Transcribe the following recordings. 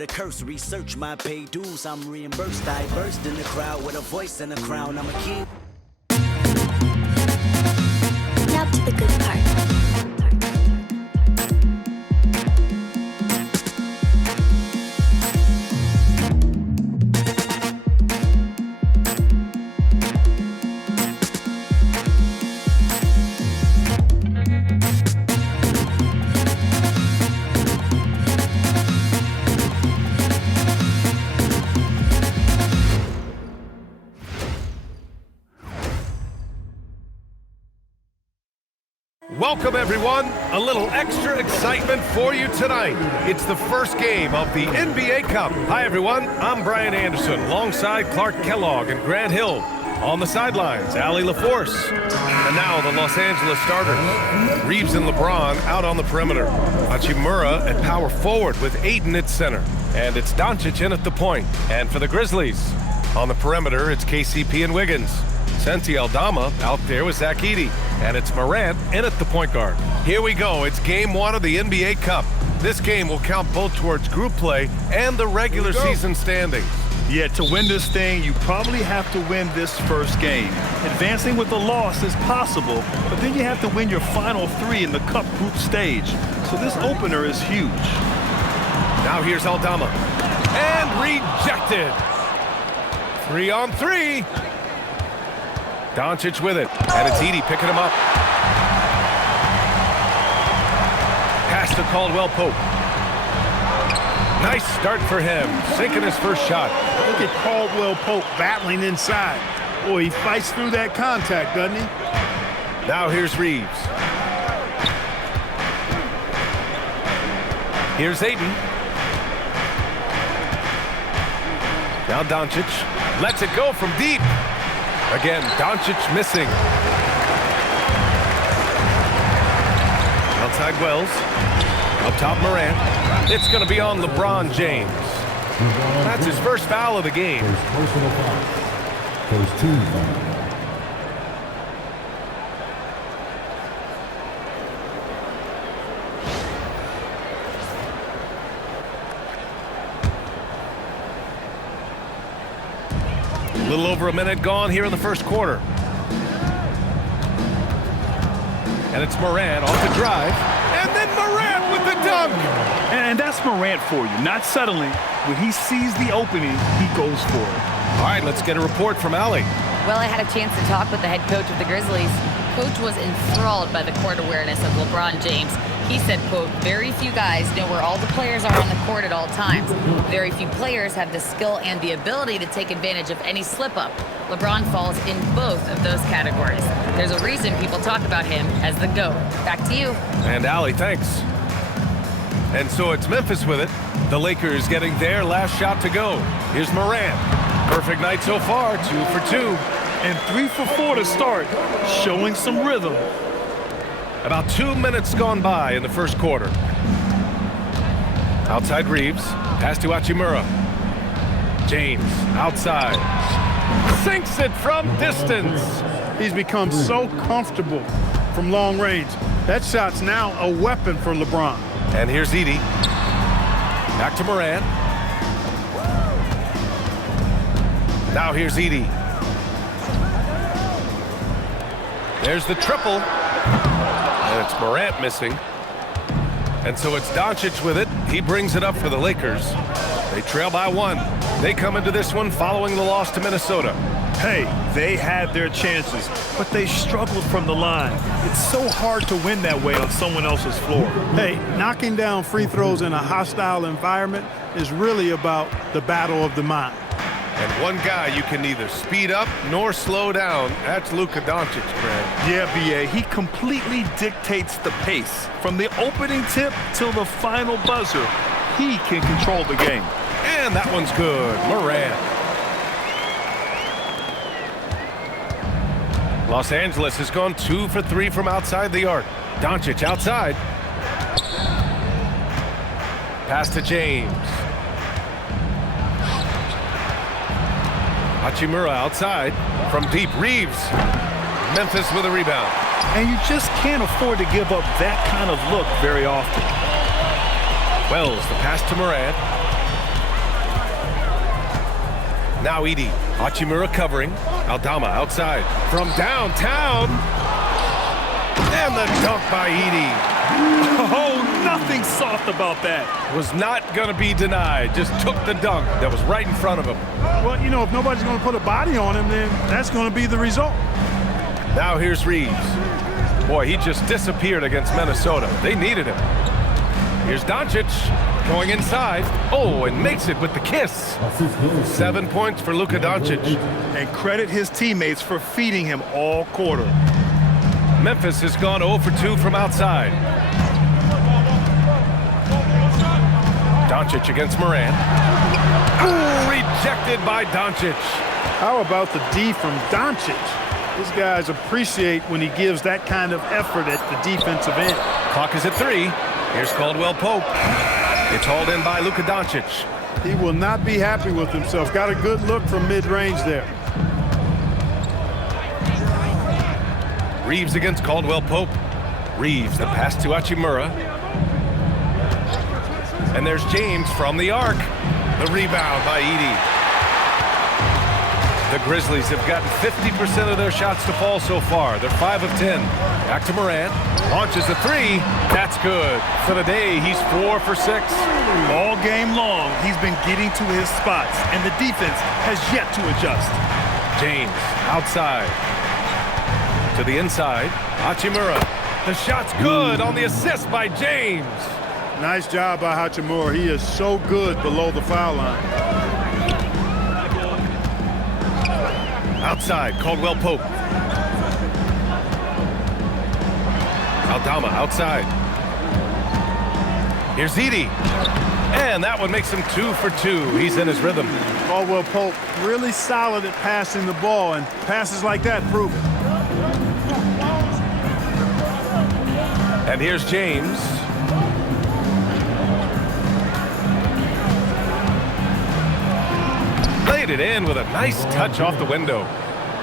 The curse, research my pay dues, I'm reimbursed. I burst in the crowd with a voice and a crown, I'm a king. Now to the good part. Welcome, everyone. A little extra excitement for you tonight. It's the first game of the NBA Cup. Hi, everyone. I'm Brian Anderson, alongside Clark Kellogg and Grant Hill. On the sidelines, Allie LaForce. And now the Los Angeles starters. Reeves and LeBron out on the perimeter. Hachimura at power forward with Ayton at center. And it's Doncic in at the point. And for the Grizzlies, on the perimeter, it's KCP and Wiggins. Santi Aldama out there with Zach Edey. And it's Morant in at the point guard. Here we go. It's game one of the NBA Cup. This game will count both towards group play and the regular season standings. Yeah, to win this thing, you probably have to win this first game. Advancing with a loss is possible, but then you have to win your final three in the Cup group stage. So this opener is huge. Now here's Aldama. And rejected. 3-on-3. Doncic with it, and it's Edey picking him up. Pass to Caldwell-Pope. Nice start for him, sinking his first shot. Look at Caldwell-Pope battling inside. Boy, he fights through that contact, doesn't he? Now here's Reeves. Here's Ayton. Now Doncic lets it go from deep. Again, Doncic missing. Outside Wells. Up top Morant. It's going to be on LeBron James. That's his first foul of the game. Personal foul. First team foul. A little over a minute gone here in the first quarter. And it's Morant off the drive. And then Morant with the dunk. And that's Morant for you. Not settling. When he sees the opening, he goes for it. All right, let's get a report from Allie. Well, I had a chance to talk with the head coach of the Grizzlies. Coach was enthralled by the court awareness of LeBron James. He said, quote, very few guys know where all the players are on the court at all times. Very few players have the skill and the ability to take advantage of any slip-up. LeBron falls in both of those categories. There's a reason people talk about him as the GOAT. Back to you. And Allie, thanks. And so it's Memphis with it. The Lakers getting their last shot to go. Here's Morant. Perfect night so far, 2 for 2. And 3 for 4 to start, showing some rhythm. About 2 minutes gone by in the first quarter. Outside Reeves. Pass to Hachimura. James outside. Sinks it from distance. He's become so comfortable from long range. That shot's now a weapon for LeBron. And here's Edey. Back to Morant. Now here's Edey. There's the triple. And it's Morant missing. And so it's Doncic with it. He brings it up for the Lakers. They trail by 1. They come into this one following the loss to Minnesota. Hey, they had their chances, but they struggled from the line. It's so hard to win that way on someone else's floor. Hey, knocking down free throws in a hostile environment is really about the battle of the mind. And one guy you can neither speed up nor slow down. That's Luka Doncic, Grant. Yeah, B.A., he completely dictates the pace. From the opening tip till the final buzzer, he can control the game. And that one's good. Morant. Los Angeles has gone 2 for 3 from outside the arc. Doncic outside. Pass to James. Hachimura outside. From deep, Reeves. Memphis with a rebound. And you just can't afford to give up that kind of look very often. Wells, the pass to Morant. Now Edie. Hachimura covering. Aldama outside. From downtown. And the dunk by Edie. Oh, nothing soft about that. Was not going to be denied. Just took the dunk that was right in front of him. Well, you know, if nobody's going to put a body on him, then that's going to be the result. Now here's Reeves. Boy, he just disappeared against Minnesota. They needed him. Here's Doncic going inside. Oh, and makes it with the kiss. 7 points for Luka Doncic. And credit his teammates for feeding him all quarter. Memphis has gone 0 for 2 from outside. Doncic against Moran. Ooh, rejected by Doncic. How about the D from Doncic? These guys appreciate when he gives that kind of effort at the defensive end. Clock is at 3. Here's Caldwell Pope. It's hauled in by Luka Doncic. He will not be happy with himself. Got a good look from mid-range there. Reeves against Caldwell Pope. Reeves, the pass to Hachimura. And there's James from the arc. The rebound by Edie. The Grizzlies have gotten 50% of their shots to fall so far. They're 5 of 10. Back to Morant. Launches a 3. That's good. For the day, he's 4 for 6. All game long, he's been getting to his spots, and the defense has yet to adjust. James outside. To the inside. Hachimura. The shot's good on the assist by James. Nice job by Hachimura. He is so good below the foul line. Outside, Caldwell Pope. Aldama outside. Here's Edie. And that one makes him 2 for 2. He's in his rhythm. Caldwell Pope really solid at passing the ball, and passes like that prove it. And here's James. Laid it in with a nice touch off the window.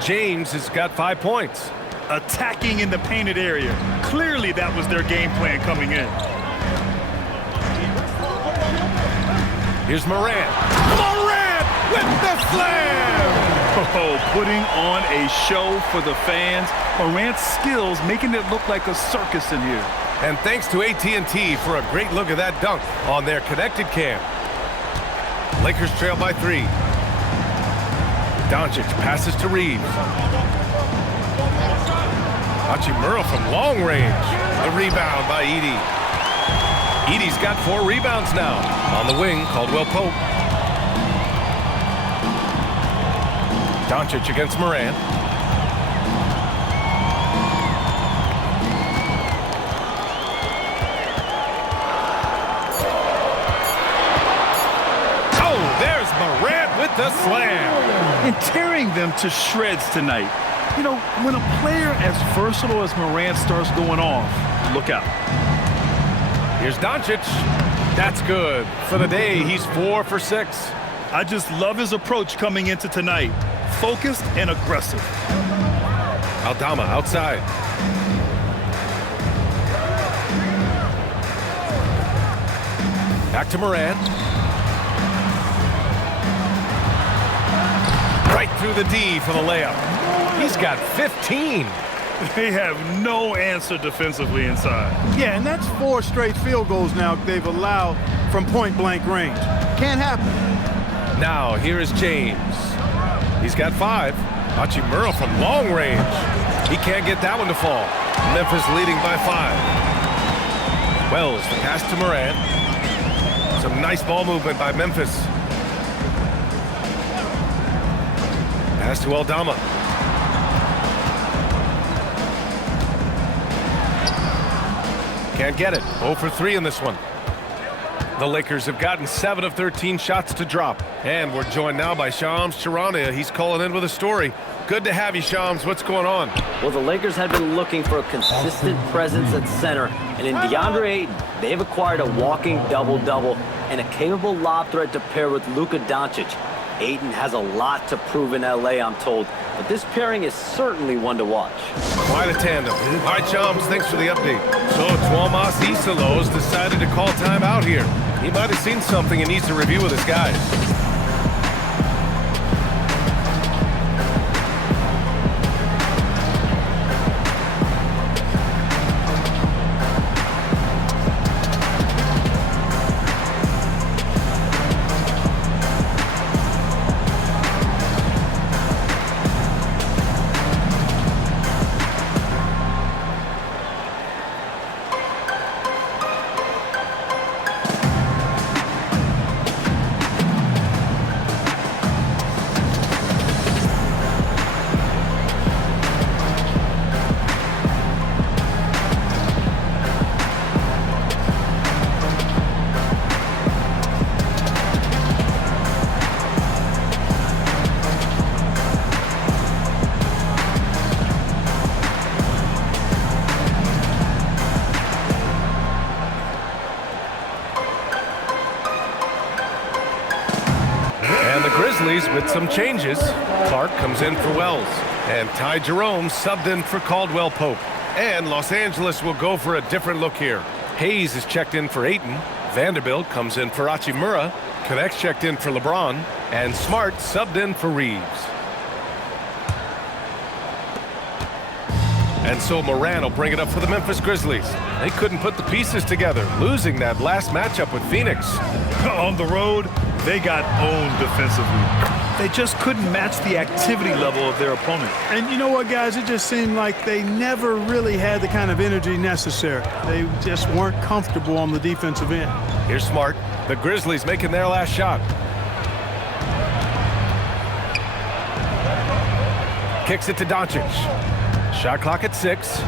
James has got 5 points. Attacking in the painted area. Clearly that was their game plan coming in. Here's Morant. Morant with the slam! Oh, putting on a show for the fans. Morant's skills making it look like a circus in here. And thanks to AT&T for a great look at that dunk on their connected cam. Lakers trail by 3. Doncic passes to Reeves. Hachimura from long range. The rebound by Edie. Edie's got 4 rebounds now. On the wing, Caldwell Pope. Doncic against Moran. Oh, there's Moran with the slam. And tearing them to shreds tonight. You know, when a player as versatile as Morant starts going off, look out. Here's Doncic. That's good. For the day, he's 4 for 6. I just love his approach coming into tonight. Focused and aggressive. Aldama outside. Back to Moran. Right through the D for the layup. He's got 15. They have no answer defensively inside. Yeah, and that's 4 straight field goals now they've allowed from point-blank range. Can't happen. Now, here is James. He's got 5. Hachimura from long range. He can't get that one to fall. Memphis leading by 5. Wells, the pass to Moran. Some nice ball movement by Memphis. Pass to Aldama. Can't get it. 0 for 3 in this one. The Lakers have gotten 7 of 13 shots to drop. And we're joined now by Shams Charania. He's calling in with a story. Good to have you, Shams. What's going on? Well, the Lakers have been looking for a consistent presence at center. And in DeAndre Ayton, they've acquired a walking double-double and a capable lob threat to pair with Luka Doncic. Ayton has a lot to prove in LA, I'm told. But this pairing is certainly one to watch. Quite a tandem. All right, Shams, thanks for the update. So Tuomas Isalos decided to call time out here. He might have seen something and needs to review with his guys. Grizzlies with some changes. Clark comes in for Wells. And Ty Jerome subbed in for Caldwell Pope. And Los Angeles will go for a different look here. Hayes is checked in for Ayton. Vanderbilt comes in for Hachimura. Connects checked in for LeBron. And Smart subbed in for Reeves. And so Moran will bring it up for the Memphis Grizzlies. They couldn't put the pieces together, losing that last matchup with Phoenix. On the road, they got owned defensively. They just couldn't match the activity level of their opponent. And you know what, guys? It just seemed like they never really had the kind of energy necessary. They just weren't comfortable on the defensive end. Here's Smart. The Grizzlies making their last shot. Kicks it to Doncic. Shot clock at 6.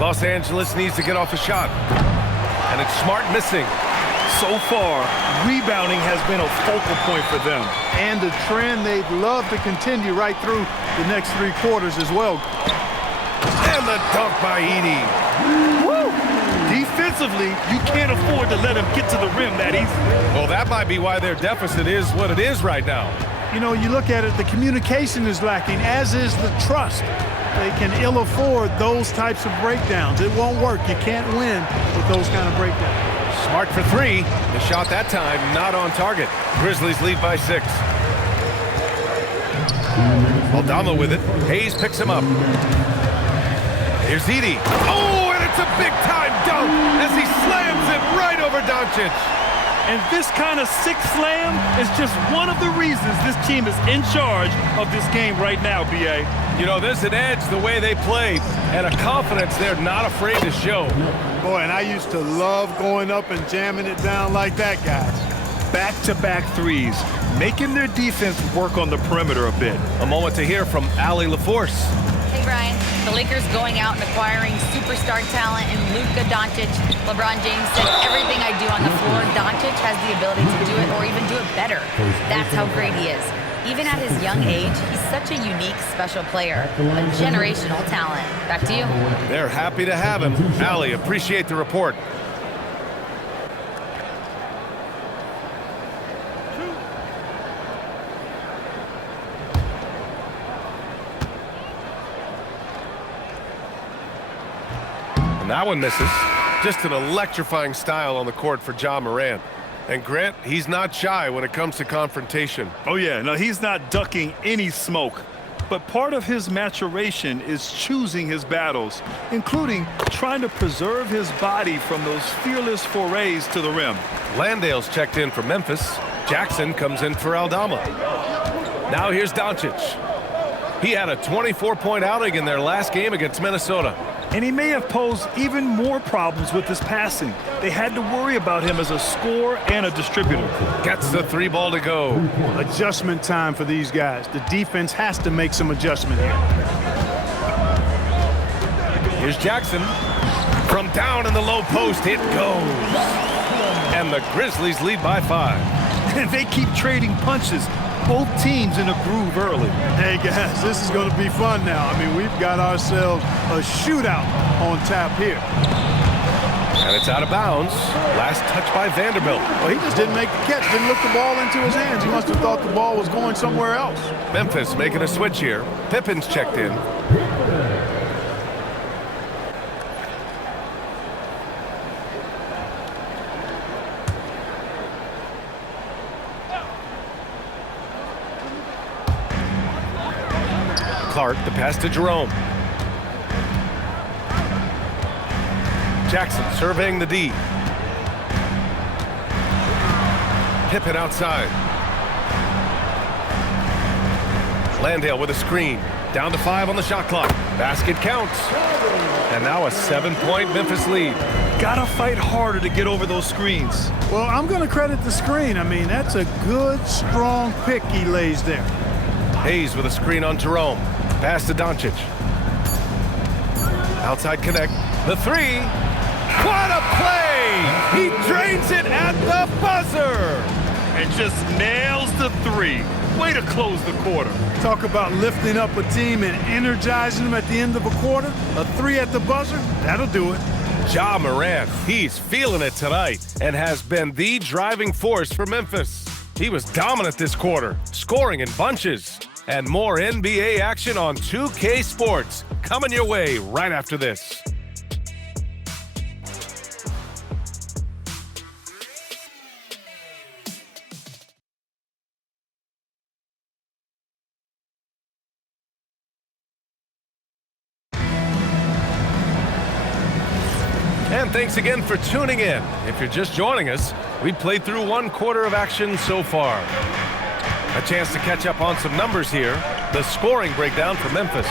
Los Angeles needs to get off a shot. And it's Smart missing. So far, rebounding has been a focal point for them. And a trend they'd love to continue right through the next 3 quarters as well. And the dunk by Edey. Woo! Defensively, you can't afford to let him get to the rim that easy. Well, that might be why their deficit is what it is right now. You know, you look at it, the communication is lacking, as is the trust. They can ill afford those types of breakdowns. It won't work. You can't win with those kind of breakdowns. Smart for 3. The shot that time not on target. Grizzlies lead by 6. Aldama with it. Hayes picks him up. Here's Edey. Oh, and it's a big-time dunk as he slams it right over Doncic. And this kind of sick slam is just one of the reasons this team is in charge of this game right now, B.A. You know, there's an edge the way they play and a confidence they're not afraid to show. Boy, and I used to love going up and jamming it down like that, guys. Back-to-back threes, making their defense work on the perimeter a bit. A moment to hear from Allie LaForce. Hey, Brian. The Lakers going out and acquiring superstar talent in Luka Doncic. LeBron James said, everything I do on the floor, Doncic has the ability to do it or even do it better. That's how great he is. Even at his young age, he's such a unique, special player, a generational talent. Back to you. They're happy to have him. Allie, appreciate the report. And that one misses. Just an electrifying style on the court for Ja Morant. And Grant, he's not shy when it comes to confrontation. Oh, yeah. No, he's not ducking any smoke. But part of his maturation is choosing his battles, including trying to preserve his body from those fearless forays to the rim. Landale's checked in for Memphis. Jackson comes in for Aldama. Now here's Doncic. He had a 24-point outing in their last game against Minnesota. And he may have posed even more problems with his passing. They had to worry about him as a scorer and a distributor. Gets the 3 ball to go. Adjustment time for these guys. The defense has to make some adjustment here. Here's Jackson. From down in the low post, it goes. And the Grizzlies lead by 5. And they keep trading punches. Both teams in a groove early. Hey, guys, this is going to be fun now. I mean, we've got ourselves a shootout on tap here. And it's out of bounds. Last touch by Vanderbilt. Well, he just didn't make the catch, didn't look the ball into his hands. He must have thought the ball was going somewhere else. Memphis making a switch here. Pippen's checked in. Clark, the pass to Jerome. Jackson surveying the D. Pippen outside. Landale with a screen. Down to 5 on the shot clock. Basket counts. And now a 7-point Memphis lead. Gotta fight harder to get over those screens. Well, I'm going to credit the screen. I mean, that's a good, strong pick he lays there. Hayes with a screen on Jerome. Pass to Doncic. Outside connect. The 3. What a play! He drains it at the buzzer! And just nails the 3. Way to close the quarter. Talk about lifting up a team and energizing them at the end of a quarter. A 3 at the buzzer, that'll do it. Ja Morant, he's feeling it tonight and has been the driving force for Memphis. He was dominant this quarter, scoring in bunches. And more NBA action on 2K Sports coming your way right after this. And thanks again for tuning in. If you're just joining us, we played through one quarter of action so far. A chance to catch up on some numbers here. The scoring breakdown for Memphis.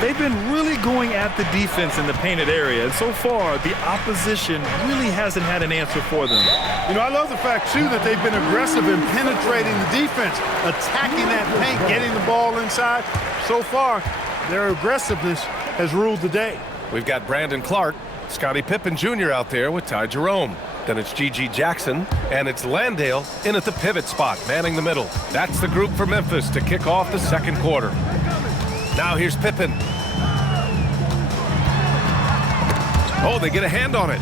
They've been really going at the defense in the painted area, and so far, the opposition really hasn't had an answer for them. You know, I love the fact, too, that they've been aggressive in penetrating the defense, attacking that paint, getting the ball inside. So far, their aggressiveness has ruled the day. We've got Brandon Clark, Scottie Pippen Jr. out there with Ty Jerome. Then it's G.G. Jackson, and it's Landale in at the pivot spot, manning the middle. That's the group for Memphis to kick off the second quarter. Now here's Pippen. Oh, they get a hand on it.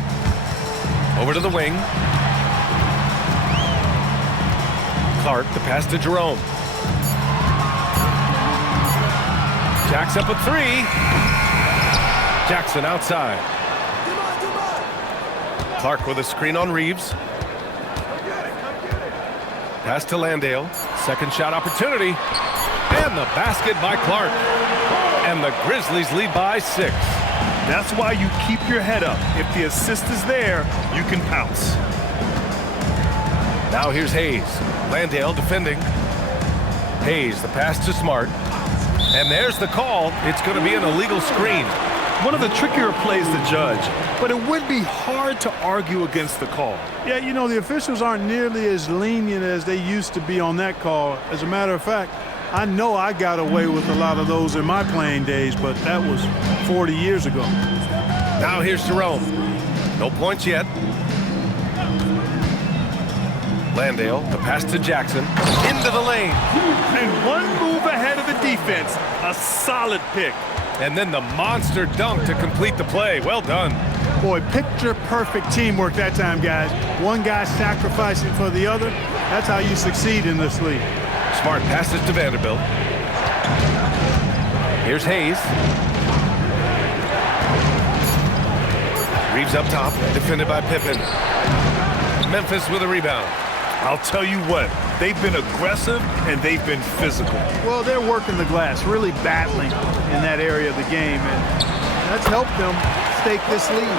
Over to the wing. Clark, the pass to Jerome. Jacks up a three. Jackson outside. Clark with a screen on Reeves. Pass to Landale. Second shot opportunity. And the basket by Clark. And the Grizzlies lead by 6. That's why you keep your head up. If the assist is there, you can pounce. Now here's Hayes. Landale defending. Hayes, the pass to Smart. And there's the call. It's going to be an illegal screen. One of the trickier plays to judge, but it would be hard to argue against the call. Yeah, you know, the officials aren't nearly as lenient as they used to be on that call. As a matter of fact, I know I got away with a lot of those in my playing days, but that was 40 years ago. Now here's Jerome. No points yet. Landale, the pass to Jackson. Into the lane. And one move ahead of the defense. A solid pick. And then the monster dunk to complete the play. Well done. Boy, picture-perfect teamwork that time, guys. One guy sacrificing for the other. That's how you succeed in this league. Smart passes to Vanderbilt. Here's Hayes. Reeves up top, defended by Pippen. Memphis with a rebound. I'll tell you what, they've been aggressive and they've been physical. Well, they're working the glass, really battling in that area of the game, and that's helped them stake this lead.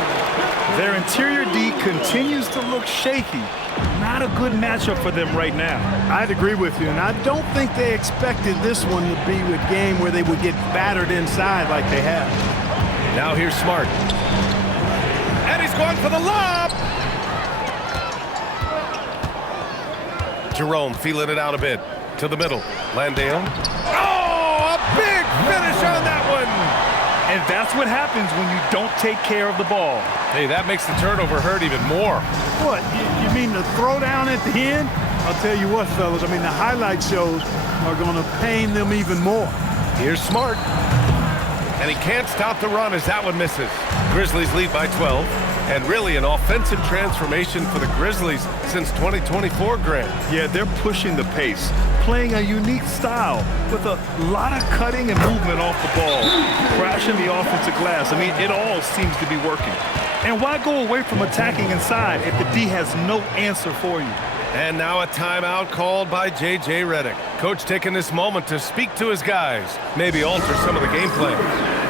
Their interior D continues to look shaky. Not a good matchup for them right now. I'd agree with you, and I don't think they expected this one to be a game where they would get battered inside like they have. Now here's Smart. And he's going for the lob! Jerome feeling it out a bit. To the middle. Landale. Oh, a big finish on that one! And that's what happens when you don't take care of the ball. Hey, that makes the turnover hurt even more. What, you mean the throwdown at the end? I'll tell you what, fellas, I mean, the highlight shows are going to pain them even more. Here's Smart. And he can't stop the run as that one misses. Grizzlies lead by 12. And really an offensive transformation for the Grizzlies since 2024, Grant. Yeah, they're pushing the pace, playing a unique style with a lot of cutting and movement off the ball, crashing the offensive glass. I mean, it all seems to be working. And why go away from attacking inside if the D has no answer for you? And now a timeout called by J.J. Redick. Coach taking this moment to speak to his guys, maybe alter some of the game plan.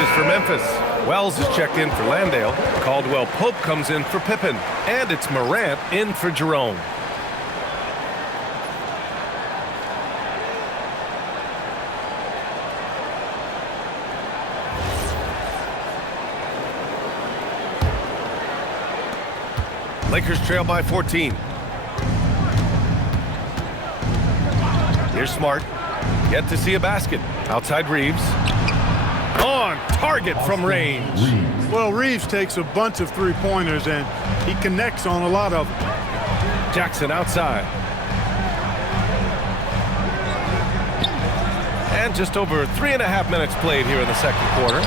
switches for Memphis. Wells is checked in for Landale. Caldwell Pope comes in for Pippen. And it's Morant in for Jerome. Lakers trail by 14. Here's Smart. Yet to see a basket. Outside Reeves. On target from range. Well, Reeves takes a bunch of three-pointers, and he connects on a lot of them. Jackson outside. And just over 3.5 minutes played here in the second quarter.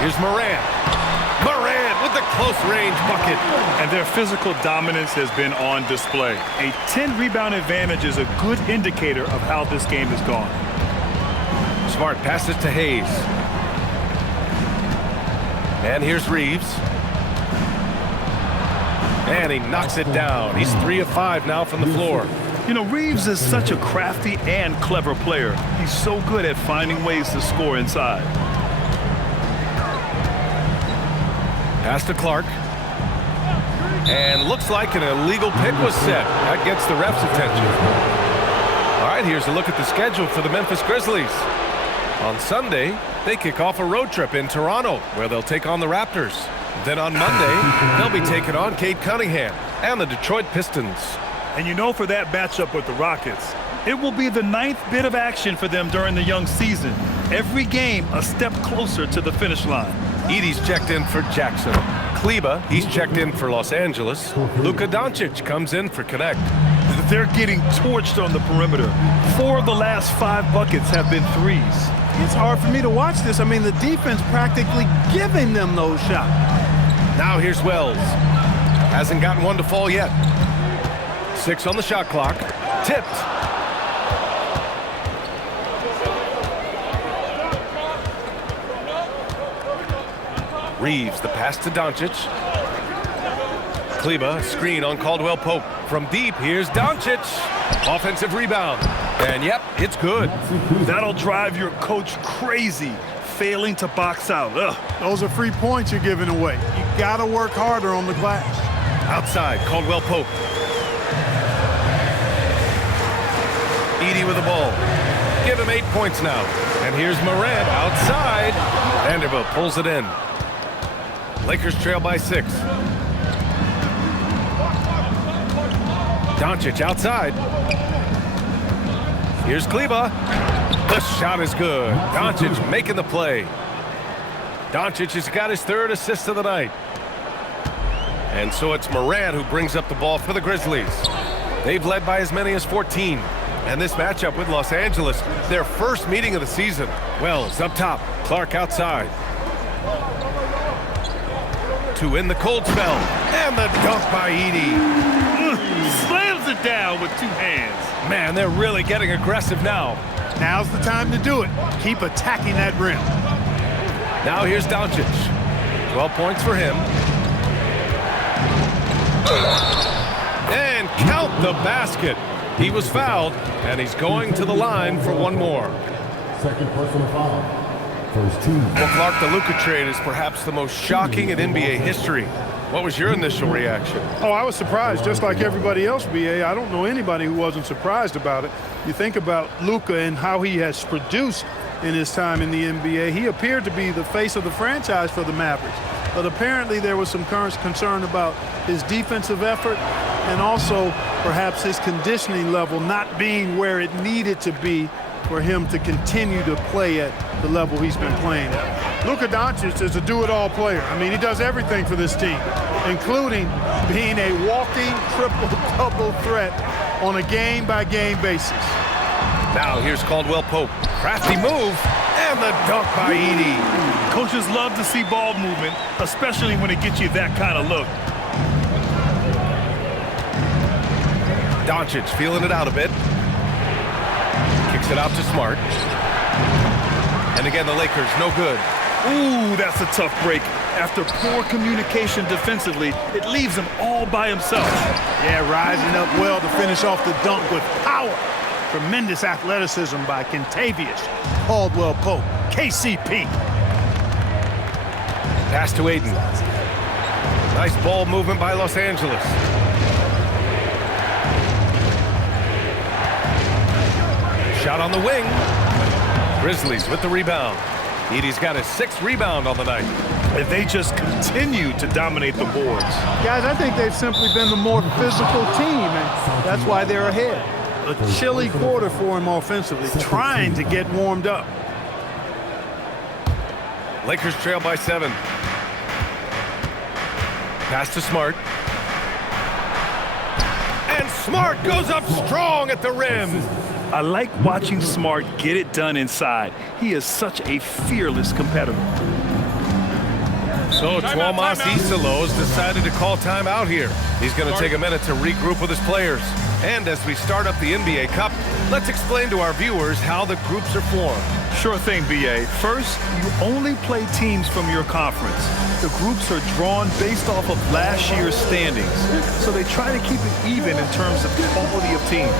Here's Morant. Morant with the close-range bucket. And their physical dominance has been on display. A 10-rebound advantage is a good indicator of how this game has gone. Smart passes to Hayes. And here's Reeves. And he knocks it down. He's 3 of 5 now from the floor. You know, Reeves is such a crafty and clever player. He's so good at finding ways to score inside. Pass to Clark. And looks like an illegal pick was set. That gets the ref's attention. All right, here's a look at the schedule for the Memphis Grizzlies. On Sunday, they kick off a road trip in Toronto, where they'll take on the Raptors. Then on Monday, they'll be taking on Cade Cunningham and the Detroit Pistons. And you know, for that matchup with the Rockets, it will be the 9th bit of action for them during the young season. Every game a step closer to the finish line. Edie's checked in for Jackson. Kleba, he's checked in for Los Angeles. Luka Doncic comes in for Connect. They're getting torched on the perimeter. 4 of the last 5 buckets have been threes. It's hard for me to watch this. I mean, the defense practically giving them those shots. Now here's Wells. Hasn't gotten one to fall yet. 6 on the shot clock. Tipped. Reeves, the pass to Doncic. Kleba, screen on Caldwell Pope. From deep, here's Doncic. Offensive rebound. And yep, it's good. That'll drive your coach crazy, failing to box out. Ugh. Those are free points you're giving away. You got to work harder on the glass. Outside, Caldwell Pope. Edie with the ball. Give him 8 points now. And here's Morant outside. Vanderbilt pulls it in. Lakers trail by 6. Doncic outside. Here's Kleba. The shot is good. Doncic making the play. Doncic has got his 3rd assist of the night. And so it's Morant who brings up the ball for the Grizzlies. They've led by as many as 14. And this matchup with Los Angeles, their first meeting of the season. Wells up top. Clark outside. 2 in the cold spell. And the dunk by Edie. Slams it down with 2 hands. Man, they're really getting aggressive now. Now's the time to do it. Keep attacking that rim. Now here's Doncic. 12 points for him. And count the basket. He was fouled, and he's going to the line for one more. Second personal foul. First team. Well, Clark, the Luka trade is perhaps the most shocking in NBA history. What was your initial reaction? Oh, I was surprised, just like everybody else, B.A. I don't know anybody who wasn't surprised about it. You think about Luka and how he has produced in his time in the NBA. He appeared to be the face of the franchise for the Mavericks. But apparently there was some concern about his defensive effort and also perhaps his conditioning level not being where it needed to be for him to continue to play at the level he's been playing at. Luka Doncic is a do-it-all player. I mean, he does everything for this team, including being a walking triple-double threat on a game-by-game basis. Now here's Caldwell Pope. Crafty move, and the dunk by Edie. Coaches love to see ball movement, especially when it gets you that kind of look. Doncic feeling it out a bit. Kicks it out to Smart. And again, the Lakers, no good. Ooh, that's a tough break. After poor communication defensively, it leaves him all by himself. Yeah, rising up well to finish off the dunk with power. Tremendous athleticism by Kentavious Caldwell Pope, KCP. Pass to Aiden. Nice ball movement by Los Angeles. Shot on the wing. Grizzlies with the rebound. Edey's got his 6th rebound on the night. And they just continue to dominate the boards. Guys, I think they've simply been the more physical team, and that's why they're ahead. A chilly quarter for him offensively, trying to get warmed up. Lakers trail by 7. Pass to Smart. And Smart goes up strong at the rim. I like watching Smart get it done inside. He is such a fearless competitor. So Tuomas Isalo has decided to call timeout here. He's going to take a minute to regroup with his players. And as we start up the NBA Cup, let's explain to our viewers how the groups are formed. Sure thing, B.A. First, you only play teams from your conference. The groups are drawn based off of last year's standings, so they try to keep it even in terms of quality of team.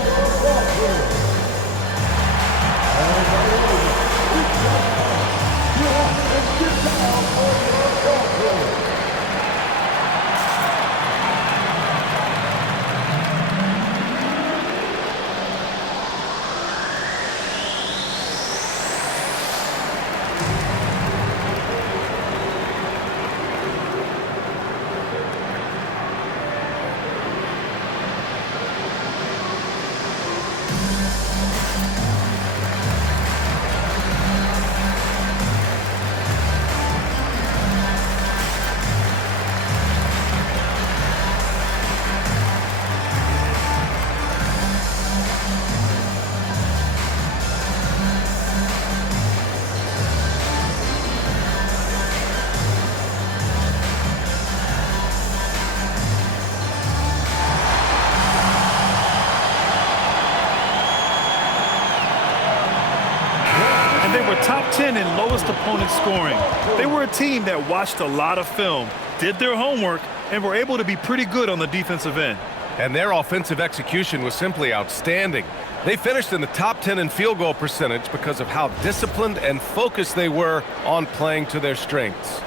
Top 10 in lowest opponent scoring. They were a team that watched a lot of film, did their homework, and were able to be pretty good on the defensive end. And their offensive execution was simply outstanding. They finished in the top 10 in field goal percentage because of how disciplined and focused they were on playing to their strengths.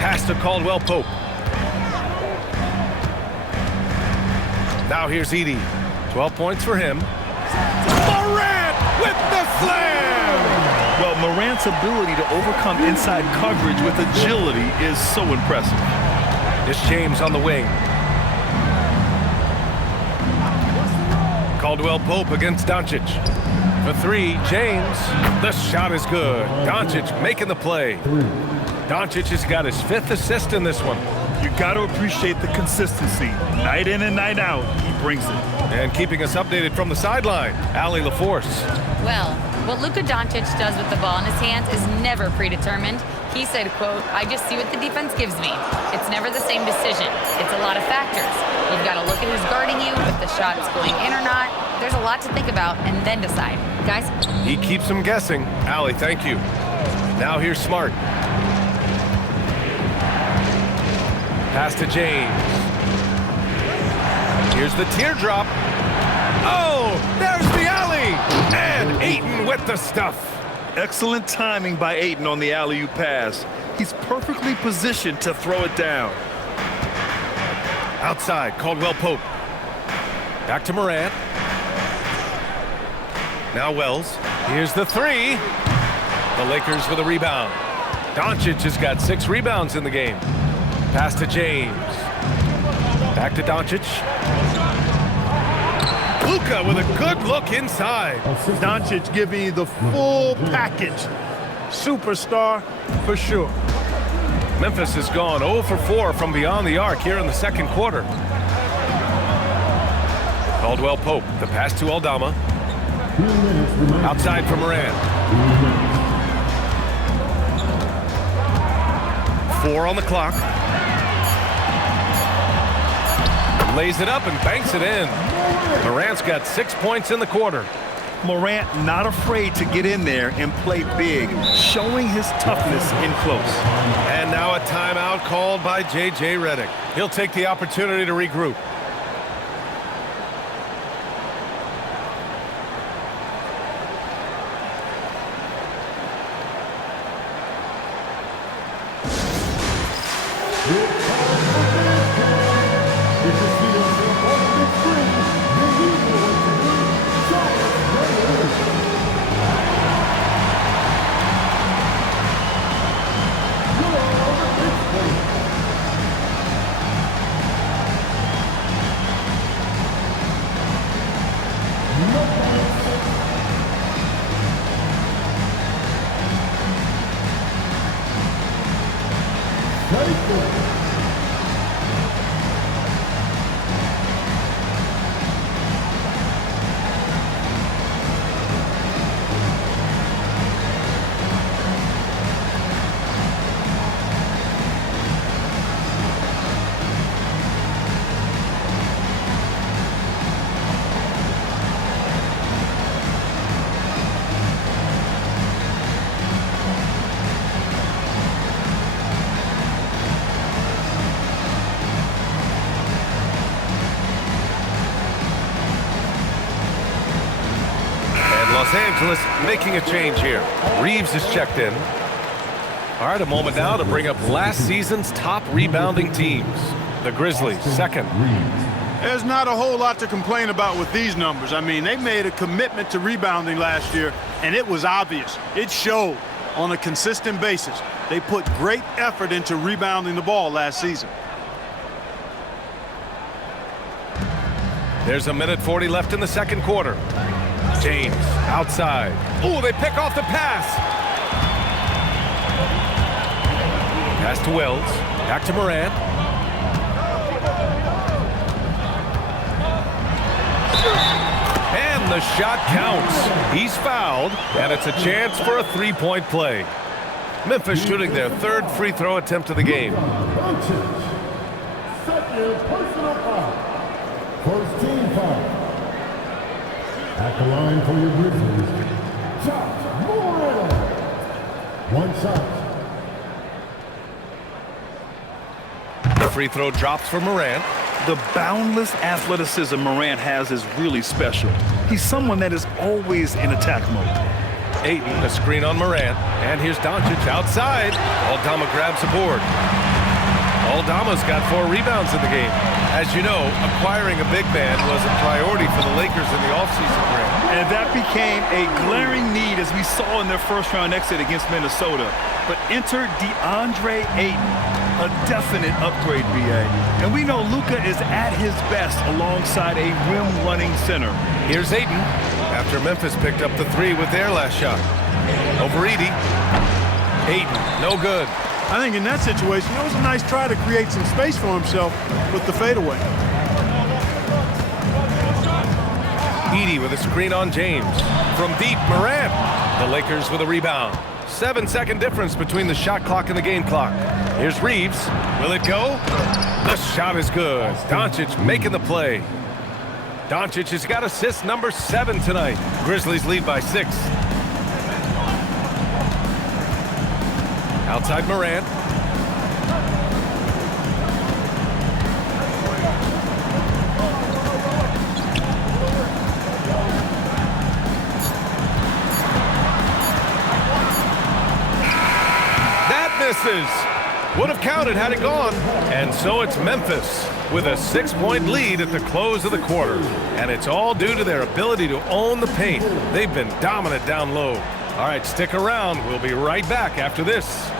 Pass to Caldwell Pope. Now here's Edey. 12 points for him. Morant with the slam! Well, Morant's ability to overcome inside coverage with agility is so impressive. It's James on the wing. Caldwell Pope against Doncic. For 3, James. The shot is good. Doncic making the play. Doncic has got his 5th assist in this one. You got to appreciate the consistency. Night in and night out, he brings it. And keeping us updated from the sideline, Allie LaForce. Well, what Luka Doncic does with the ball in his hands is never predetermined. He said, quote, "I just see what the defense gives me. It's never the same decision. It's a lot of factors. You've got to look at who's guarding you, if the shot's going in or not. There's a lot to think about and then decide." Guys? He keeps them guessing. Allie, thank you. Now here's Smart. Pass to James. Here's the teardrop. Oh, there's the alley. And Ayton with the stuff. Excellent timing by Ayton on the alley-oop pass. He's perfectly positioned to throw it down. Outside, Caldwell Pope. Back to Morant. Now Wells. Here's the 3. The Lakers with a rebound. Doncic has got 6 rebounds in the game. Pass to James. Back to Doncic. Luka with a good look inside. Doncic giving you the full package. Superstar for sure. Memphis has gone 0 for 4 from beyond the arc here in the second quarter. Caldwell Pope, the pass to Aldama. Outside for Morant. 4 on the clock. Lays it up and banks it in. Morant's got 6 points in the quarter. Morant not afraid to get in there and play big, showing his toughness in close. And now a timeout called by J.J. Redick. He'll take the opportunity to regroup. Los Angeles making a change here. Reeves is checked in. All right, a moment now to bring up last season's top rebounding teams. The Grizzlies, second. There's not a whole lot to complain about with these numbers. I mean, they made a commitment to rebounding last year, and it was obvious. It showed on a consistent basis. They put great effort into rebounding the ball last season. There's a minute 40 left in the second quarter. James outside. Oh, they pick off the pass. Pass to Wells. Back to Morant. And the shot counts. He's fouled, and it's a chance for a three-point play. Memphis shooting their third free throw attempt of the game. Second personal foul. First team foul. At the line for your Grizzlies, shot, Morant. One shot. The free throw drops for Morant. The boundless athleticism Morant has is really special. He's someone that is always in attack mode. Ayton, a screen on Morant. And here's Doncic outside. Aldama grabs the board. Aldama's got 4 rebounds in the game. As you know, acquiring a big man was a priority for the Lakers in the offseason, Grant. And that became a glaring need as we saw in their first-round exit against Minnesota. But enter DeAndre Ayton, a definite upgrade, BA. And we know Luka is at his best alongside a rim-running center. Here's Ayton after Memphis picked up the 3 with their last shot. Over Edey. Ayton, no good. I think in that situation, it was a nice try to create some space for himself with the fadeaway. Edey with a screen on James. From deep, Morant. The Lakers with a rebound. 7-second difference between the shot clock and the game clock. Here's Reeves. Will it go? The shot is good. Doncic making the play. Doncic has got assist number 7 tonight. Grizzlies lead by 6. Outside Morant. That misses. Would have counted had it gone. And so it's Memphis with a 6-point lead at the close of the quarter. And it's all due to their ability to own the paint. They've been dominant down low. All right, stick around. We'll be right back after this.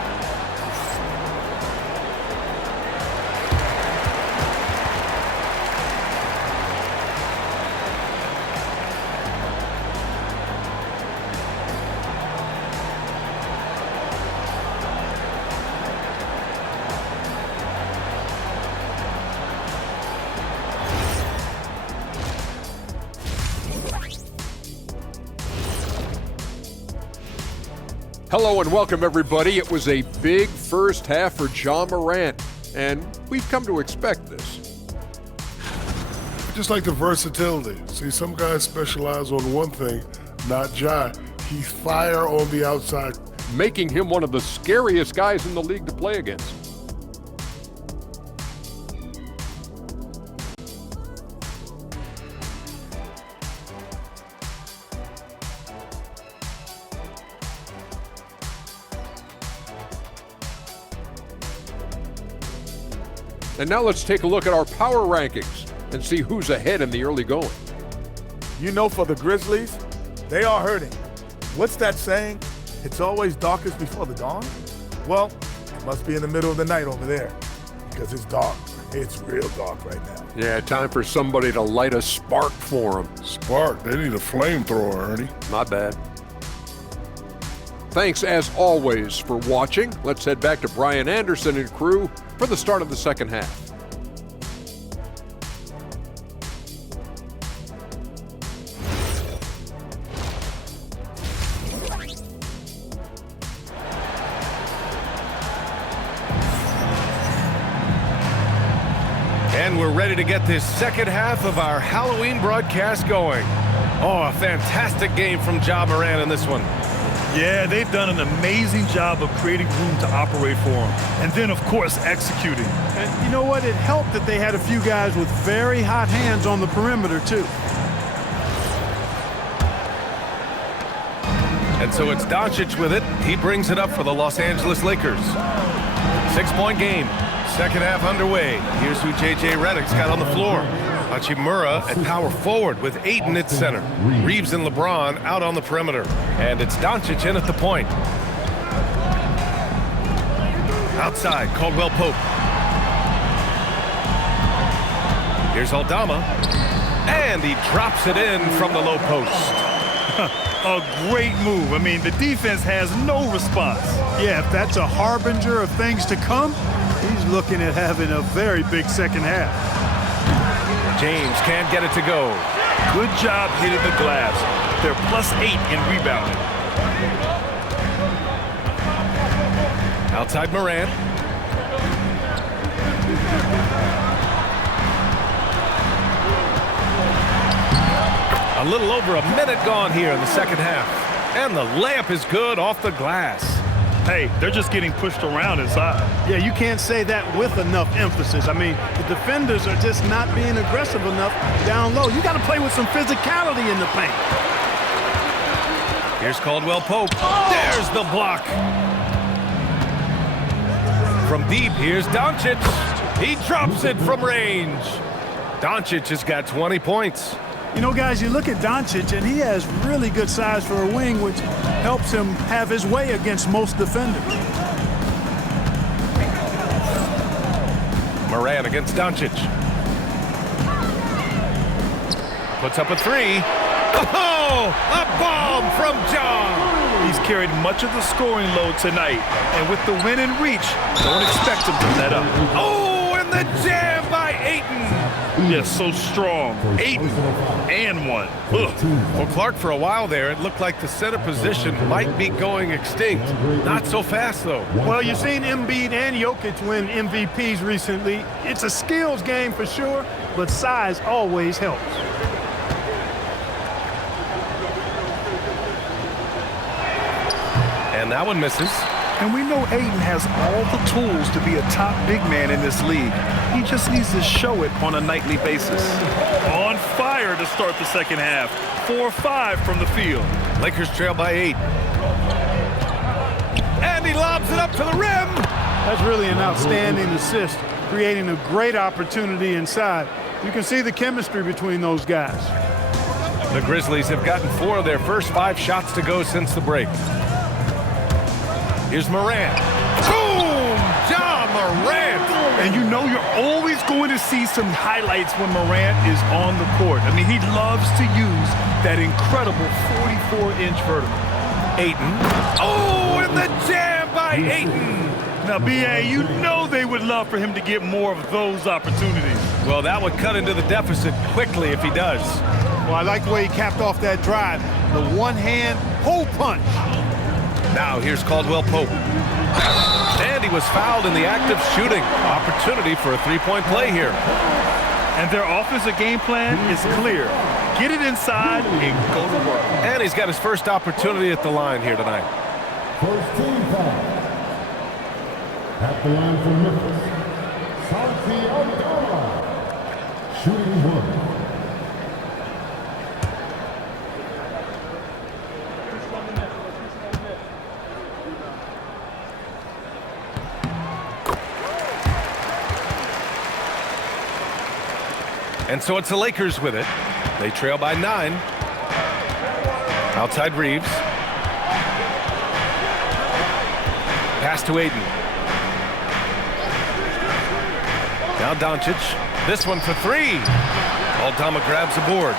Hello and welcome, everybody. It was a big first half for Ja Morant, and we've come to expect this. Just like the versatility. See, some guys specialize on one thing, not Ja. He's fire on the outside. Making him one of the scariest guys in the league to play against. And now let's take a look at our power rankings and see who's ahead in the early going. You know, for the Grizzlies, they are hurting. What's that saying? It's always darkest before the dawn? Well, it must be in the middle of the night over there, because it's dark. It's real dark right now. Yeah, time for somebody to light a spark for them. Spark, they need a flamethrower, Ernie. My bad. Thanks, as always, for watching. Let's head back to Brian Anderson and crew for the start of the second half. And we're ready to get this second half of our Halloween broadcast going. Oh, a fantastic game from Ja Morant in this one. Yeah, they've done an amazing job of creating room to operate for him. And then, of course, executing. And you know what? It helped that they had a few guys with very hot hands on the perimeter, too. And so it's Doncic with it. He brings it up for the Los Angeles Lakers. 6-point game. Second half underway. Here's who J.J. Redick's got on the floor. Hachimura at power forward with Ayton at center. Reeves and LeBron out on the perimeter. And it's Doncic in at the point. Outside, Caldwell Pope. Here's Aldama. And he drops it in from the low post. A great move. I mean, the defense has no response. Yeah, if that's a harbinger of things to come, he's looking at having a very big second half. James can't get it to go. Good job hitting the glass. They're +8 in rebounding. Outside Morant. A little over a minute gone here in the second half. And the layup is good off the glass. Hey, they're just getting pushed around inside. Yeah, you can't say that with enough emphasis. I mean, the defenders are just not being aggressive enough down low. You got to play with some physicality in the paint. Here's Caldwell Pope. There's the block. From deep, here's Doncic. He drops it from range. Doncic has got 20 points. You know, guys, you look at Doncic, and he has really good size for a wing, which helps him have his way against most defenders. Morant against Doncic. Puts up a three. Oh, a bomb from Ja. He's carried much of the scoring load tonight. And with the win in reach, don't expect him to let up. Oh, and the jam by Ayton. Yes, so strong. Ayton and one. Ugh. Well, Clark, for a while there, it looked like the center position might be going extinct. Not so fast, though. Well, you've seen Embiid and Jokic win MVPs recently. It's a skills game for sure, but size always helps. And that one misses. And we know Ayton has all the tools to be a top big man in this league. He just needs to show it on a nightly basis. On fire to start the second half. 4-5 from the field. Lakers trail by 8. And he lobs it up to the rim. That's really an outstanding assist, creating a great opportunity inside. You can see the chemistry between those guys. The Grizzlies have gotten 4 of their first 5 shots to go since the break. Here's Morant. Boom! Ja Morant! And you know you're always going to see some highlights when Morant is on the court. I mean, he loves to use that incredible 44-inch vertical. Ayton. Oh, and the jam by Ayton! Now, B.A., you know they would love for him to get more of those opportunities. Well, that would cut into the deficit quickly if he does. Well, I like the way he capped off that drive. The one-hand hole punch. Now here's Caldwell Pope. And he was fouled in the act of shooting. Opportunity for a three-point play here. And their offensive game plan is clear. Get it inside and go to work. And he's got his first opportunity at the line here tonight. First team foul. At the line for Memphis, Santi Aldama. Shooting one. And so it's the Lakers with it. They trail by 9. Outside Reeves. Pass to Aiden. Now Doncic. This one for 3. Aldama grabs the board.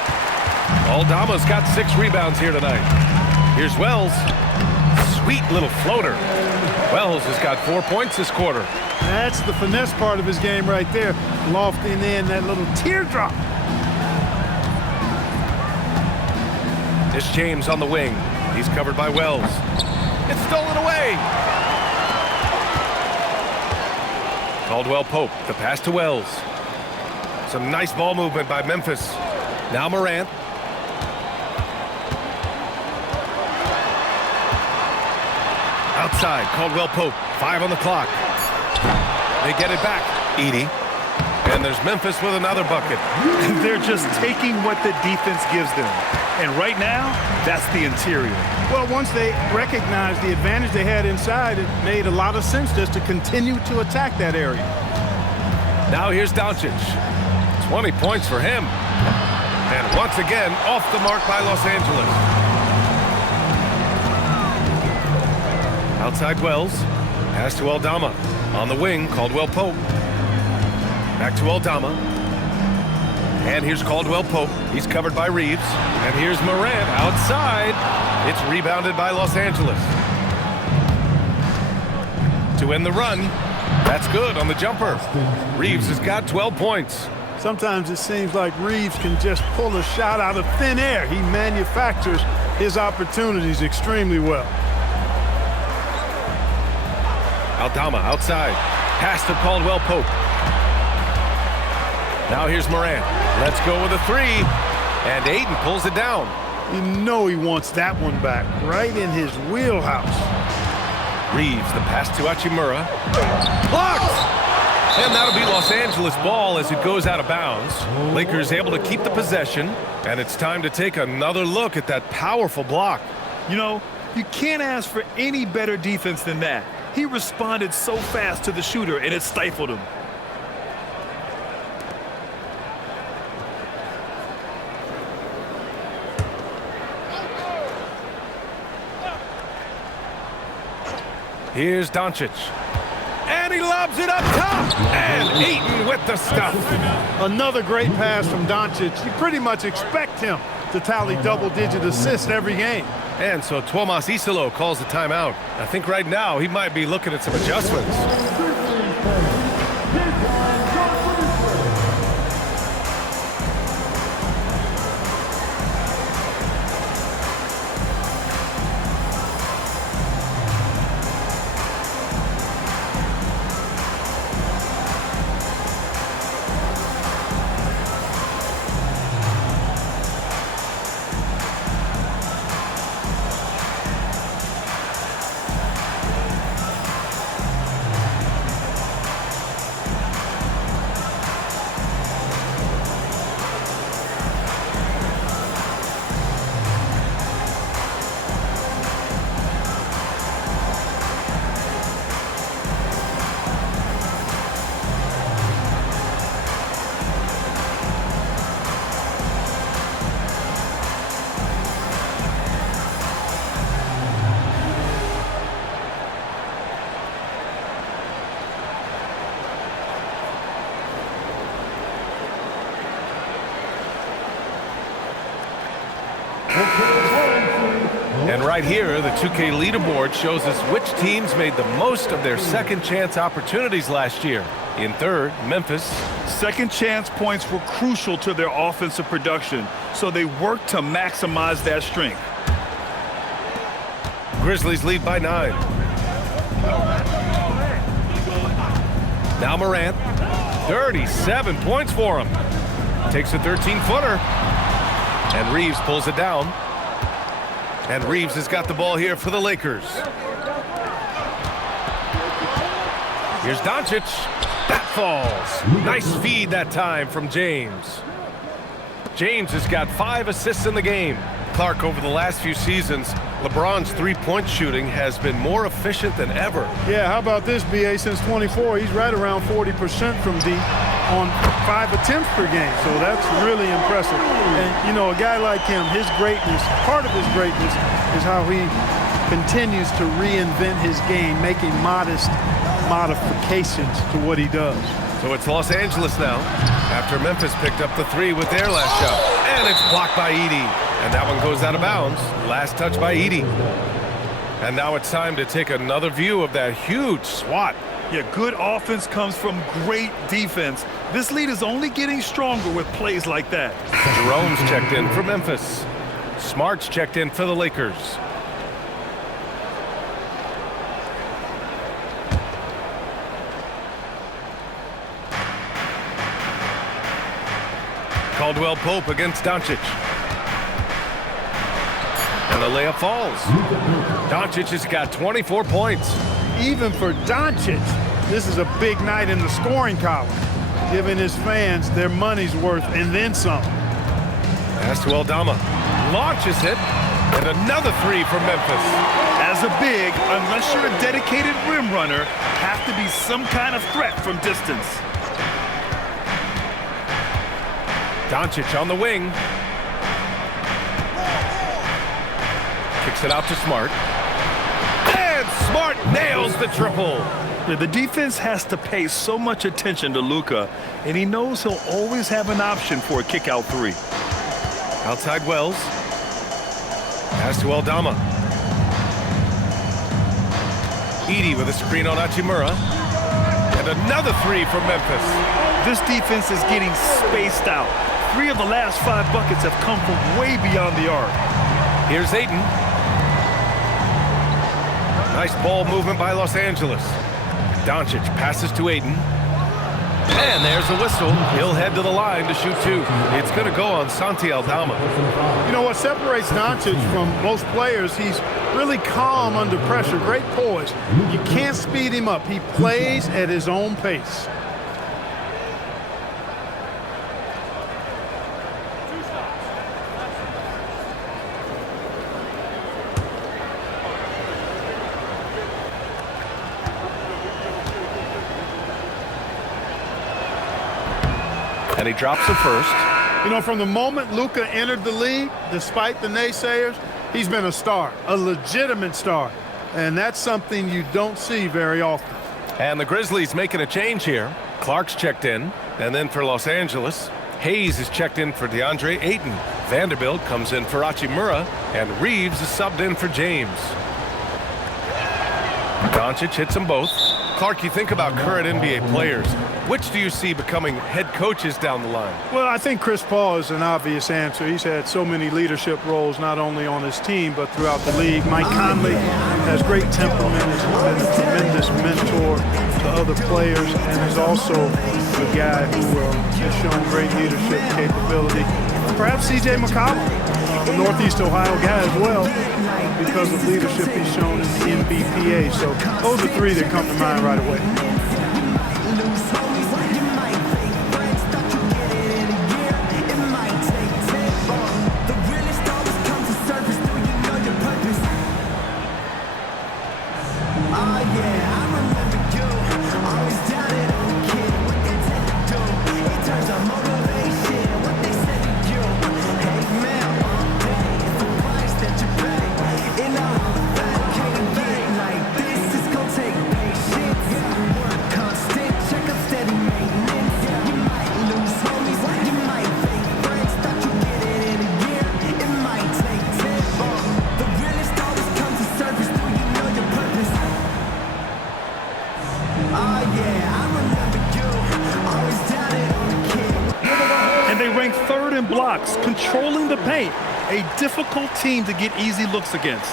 Aldama's got 6 rebounds here tonight. Here's Wells. Sweet little floater. Wells has got 4 points this quarter. That's the finesse part of his game right there. Lofting in that little teardrop. This James on the wing. He's covered by Wells. It's stolen away. Caldwell Pope, the pass to Wells. Some nice ball movement by Memphis. Now Morant. Outside, Caldwell Pope, 5 on the clock. They get it back. Edey. And there's Memphis with another bucket. They're just taking what the defense gives them. And right now, that's the interior. Well, once they recognized the advantage they had inside, it made a lot of sense just to continue to attack that area. Now here's Doncic. 20 points for him. And once again, off the mark by Los Angeles. Outside Wells. Pass to Aldama. On the wing, Caldwell Pope. Back to Aldama. And here's Caldwell Pope. He's covered by Reeves. And here's Morant outside. It's rebounded by Los Angeles. To end the run. That's good on the jumper. Reeves has got 12 points. Sometimes it seems like Reeves can just pull a shot out of thin air. He manufactures his opportunities extremely well. Aldama outside. Pass to Caldwell Pope. Now here's Morant. Let's go with a 3. And Aiden pulls it down. You know he wants that one back. Right in his wheelhouse. Reeves, the pass to Hachimura. Blocked! And that'll be Los Angeles ball as it goes out of bounds. Lakers able to keep the possession. And it's time to take another look at that powerful block. You know, you can't ask for any better defense than that. He responded so fast to the shooter, and it stifled him. Here's Doncic. And he lobs it up top. And Ayton with the stuff. Another great pass from Doncic. You pretty much expect him to tally double-digit assists every game. And so Tuomas Isalo calls the timeout. I think right now he might be looking at some adjustments. And right here, the 2K leaderboard shows us which teams made the most of their second chance opportunities last year. In third, Memphis. Second chance points were crucial to their offensive production, so they worked to maximize that strength. Grizzlies lead by 9. Now Morant. 37 points for him. Takes a 13-footer. And Reeves pulls it down. And Reeves has got the ball here for the Lakers. Here's Doncic. That falls. Nice feed that time from James. James has got 5 assists in the game. Clark, over the last few seasons, LeBron's three-point shooting has been more efficient than ever. Yeah, how about this, BA? Since 24, he's right around 40% from deep on 5 attempts per game. So that's really impressive. And, you know, a guy like him, his greatness, part of his greatness is how he continues to reinvent his game, making modest modifications to what he does. So it's Los Angeles now, after Memphis picked up the 3 with their last shot. And it's blocked by Edey. And that one goes out of bounds. Last touch by Edey. And now it's time to take another view of that huge swat. Yeah, good offense comes from great defense. This lead is only getting stronger with plays like that. Jerome's checked in for Memphis. Smart's checked in for the Lakers. Caldwell Pope against Doncic. And the layup falls. Doncic has got 24 points. Even for Doncic, this is a big night in the scoring column, giving his fans their money's worth and then some. Pass to Aldama. Launches it. And another 3 for Memphis. As a big, unless you're a dedicated rim runner, have to be some kind of threat from distance. Doncic on the wing. Kicks it out to Smart. And Smart nails the triple. The defense has to pay so much attention to Luka, and he knows he'll always have an option for a kick-out 3. Outside Wells. Pass to Aldama. Edey with a screen on Hachimura. And another 3 for Memphis. This defense is getting spaced out. 3 of the last 5 buckets have come from way beyond the arc. Here's Ayton. Nice ball movement by Los Angeles. Doncic passes to Ayton. And there's a whistle. He'll head to the line to shoot 2. It's going to go on Santi Aldama. You know what separates Doncic from most players? He's really calm under pressure, great poise. You can't speed him up. He plays at his own pace. And he drops the first. You know, from the moment Luka entered the league, despite the naysayers, he's been a star, a legitimate star. And that's something you don't see very often. And the Grizzlies making a change here. Clark's checked in. And then for Los Angeles, Hayes is checked in for DeAndre Ayton. Vanderbilt comes in for Hachimura. And Reeves is subbed in for James. Doncic hits them both. Clark, you think about current NBA players. Which do you see becoming head coaches down the line? Well, I think Chris Paul is an obvious answer. He's had so many leadership roles, not only on his team, but throughout the league. Mike Conley has great temperament, has been a tremendous mentor to other players, and is also a guy who has shown great leadership capability. Perhaps C.J. McCollum, a Northeast Ohio guy as well, because of leadership he's shown in the NBPA. So those are 3 that come to mind right away. Controlling the paint, a difficult team to get easy looks against.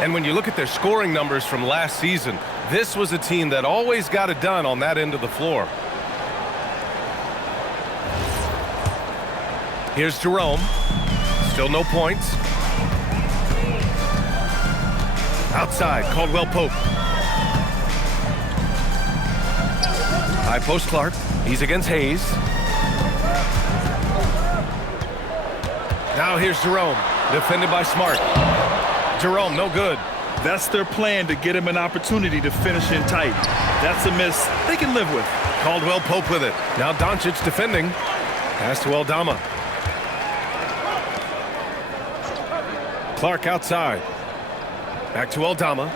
And when you look at their scoring numbers from last season, this was a team that always got it done on that end of the floor. Here's Jerome. Still no points. Outside, Caldwell Pope. High post Clark. He's against Hayes. Now here's Jerome. Defended by Smart. Jerome, no good. That's their plan, to get him an opportunity to finish in tight. That's a miss they can live with. Caldwell Pope with it. Now Doncic defending. Pass to Aldama. Clark outside. Back to Aldama.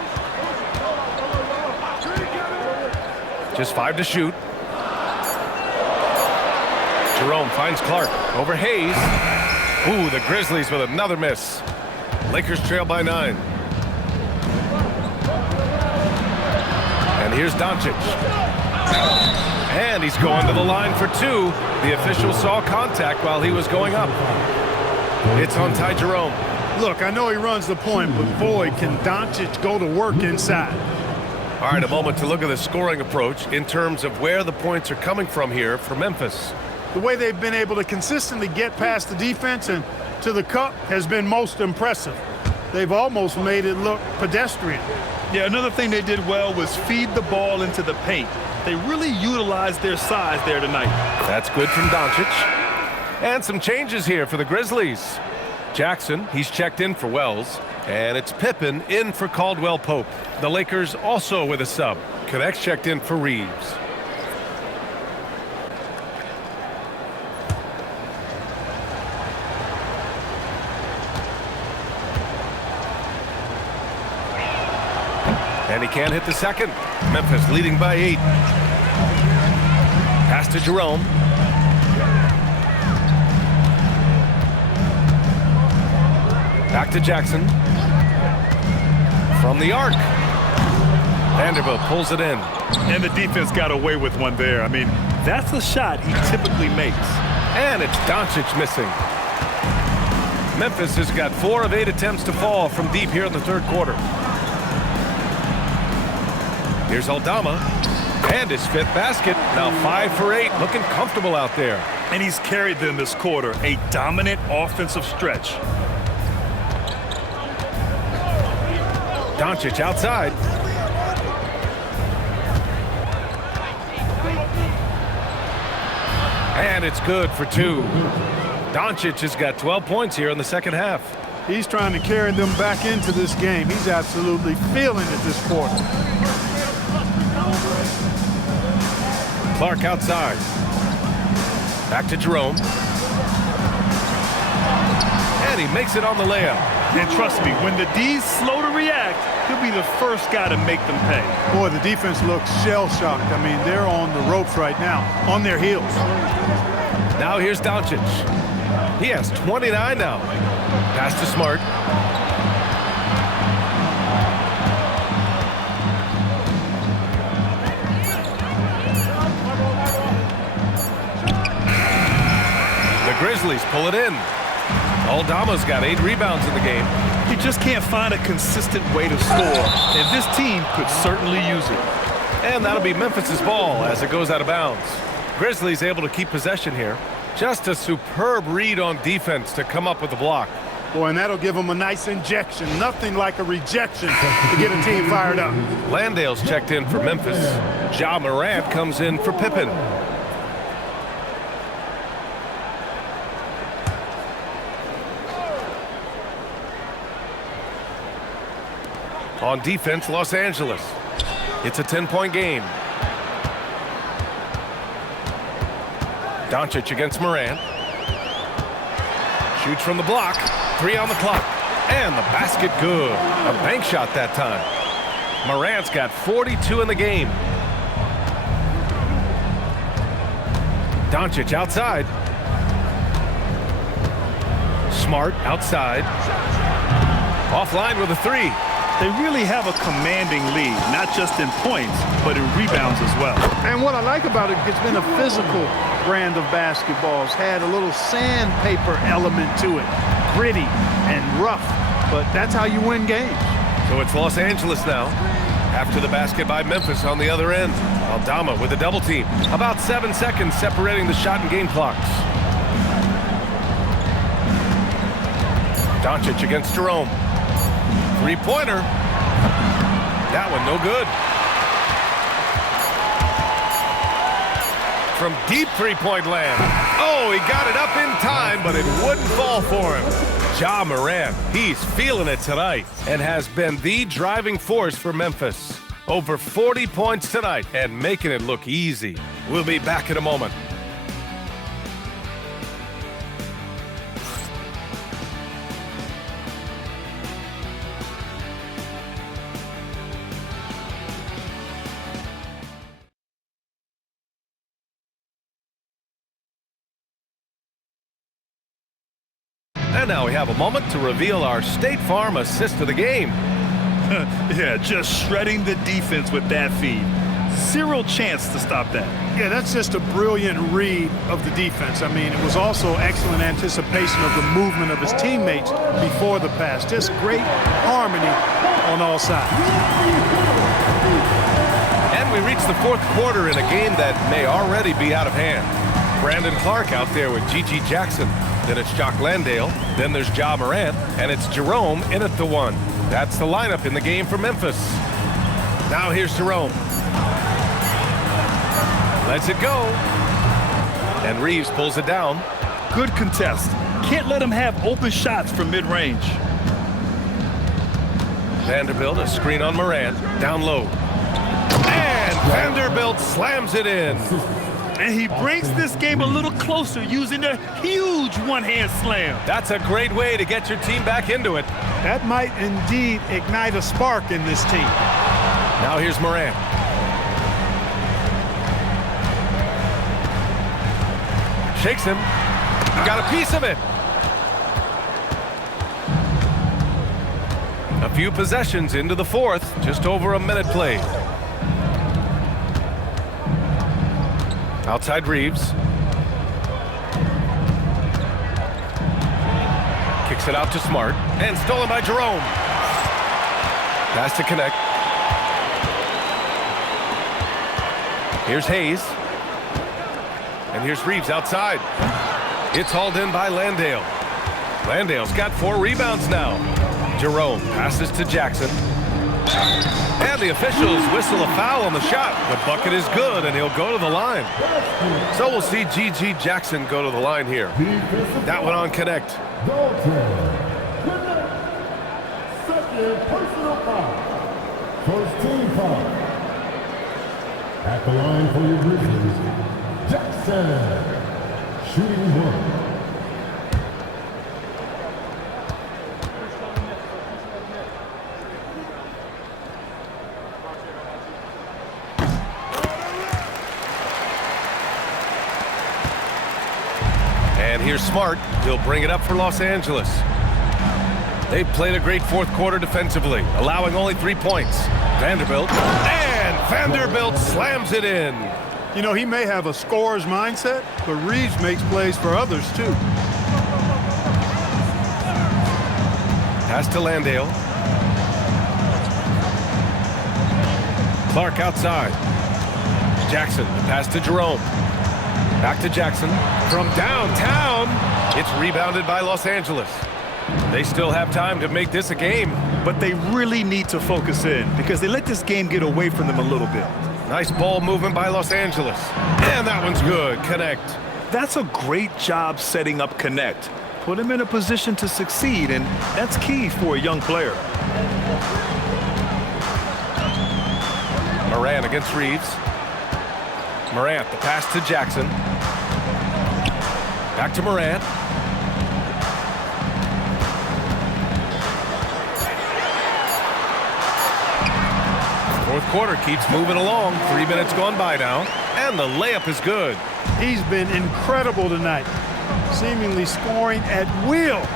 Just 5 to shoot. Jerome finds Clark over Hayes. Ooh, the Grizzlies with another miss. Lakers trail by 9. And here's Doncic. And he's going to the line for 2. The official saw contact while he was going up. It's on Ty Jerome. Look, I know he runs the point, but boy, can Doncic go to work inside. All right, a moment to look at the scoring approach in terms of where the points are coming from here for Memphis. The way they've been able to consistently get past the defense and to the cup has been most impressive. They've almost made it look pedestrian. Yeah, another thing they did well was feed the ball into the paint. They really utilized their size there tonight. That's good from Doncic. And some changes here for the Grizzlies. Jackson, he's checked in for Wells. And it's Pippen in for Caldwell Pope. The Lakers also with a sub. Connects checked in for Reeves. And he can't hit the second. Memphis leading by 8. Pass to Jerome. Back to Jackson. From the arc. Vanderbilt pulls it in. And the defense got away with one there. I mean, that's a shot he typically makes. And it's Doncic missing. Memphis has got 4 of 8 attempts to fall from deep here in the third quarter. Here's Aldama. And his 5th basket. Now 5 for 8. Looking comfortable out there. And he's carried them this quarter. A dominant offensive stretch. Doncic outside. And it's good for 2. Doncic has got 12 points here in the second half. He's trying to carry them back into this game. He's absolutely feeling it this quarter. Clark outside. Back to Jerome. And he makes it on the layup. And trust me, when the D's slow to react, he'll be the first guy to make them pay. Boy, the defense looks shell-shocked. I mean, they're on the ropes right now, on their heels. Now here's Doncic. He has 29 now. Pass to Smart. The Grizzlies pull it in. Aldama's got 8 rebounds in the game. He just can't find a consistent way to score, and this team could certainly use it. And that'll be Memphis's ball as it goes out of bounds. Grizzlies able to keep possession here. Just a superb read on defense to come up with the block. Boy, and that'll give them a nice injection. Nothing like a rejection to get a team fired up. Landale's checked in for Memphis. Ja Morant comes in for Pippen. On defense, Los Angeles. It's a 10-point game. Doncic against Morant. Shoots from the block. 3 on the clock. And the basket good. A bank shot that time. Morant's got 42 in the game. Doncic outside. Smart outside. Offline with a 3. They really have a commanding lead, not just in points, but in rebounds as well. And what I like about it, it's been a physical brand of basketball. It's had a little sandpaper element to it. Gritty and rough, but that's how you win games. So it's Los Angeles now. After the basket by Memphis on the other end. Aldama with a double team. About 7 seconds separating the shot and game clocks. Doncic against Jerome. 3-pointer. That one no good. From deep 3-point land. Oh, he got it up in time, but it wouldn't fall for him. Ja Morant. He's feeling it tonight and has been the driving force for Memphis. Over 40 points tonight and making it look easy. We'll be back in a moment. And now we have a moment to reveal our State Farm assist of the game. Yeah, just shredding the defense with that feed. Zero chance to stop that. Yeah, that's just a brilliant read of the defense. I mean, it was also excellent anticipation of the movement of his teammates before the pass. Just great harmony on all sides. And we reach the fourth quarter in a game that may already be out of hand. Brandon Clark out there with G.G. Jackson. Then it's Jock Landale. Then there's Ja Morant. And it's Jerome in at the one. That's the lineup in the game for Memphis. Now here's Jerome. Lets it go. And Reeves pulls it down. Good contest. Can't let him have open shots from mid-range. Vanderbilt, a screen on Morant. Down low. And Vanderbilt slams it in. And he brings this game a little closer using a huge one-hand slam. That's a great way to get your team back into it. That might indeed ignite a spark in this team. Now here's Morant. Shakes him. Got a piece of it. A few possessions into the fourth. Just over a minute played. Outside Reeves. Kicks it out to Smart. And stolen by Jerome. Pass to connect. Here's Hayes. And here's Reeves outside. It's hauled in by Landale. Landale's got 4 rebounds now. Jerome passes to Jackson. And the officials whistle a foul on the shot. The bucket is good, and he'll go to the line. So we'll see G.G. Jackson go to the line here. That one on connect. Second personal foul. First team foul. At the line for your Grizzlies, Jackson. Shooting one. And here's Smart. He'll bring it up for Los Angeles. They've played a great fourth quarter defensively, allowing only 3 points. Vanderbilt. And Vanderbilt slams it in. You know, he may have a scorer's mindset, but Reeves makes plays for others, too. Pass to Landale. Clark outside. Jackson, the pass to Jerome. Back to Jackson. From downtown, it's rebounded by Los Angeles. They still have time to make this a game. But they really need to focus in because they let this game get away from them a little bit. Nice ball movement by Los Angeles. And that one's good. Connect. That's a great job setting up connect. Put him in a position to succeed, and that's key for a young player. Morant against Reeves. Morant, the pass to Jackson. Back to Morant. Fourth quarter keeps moving along. 3 minutes gone by now. And the layup is good. He's been incredible tonight. Seemingly scoring at will.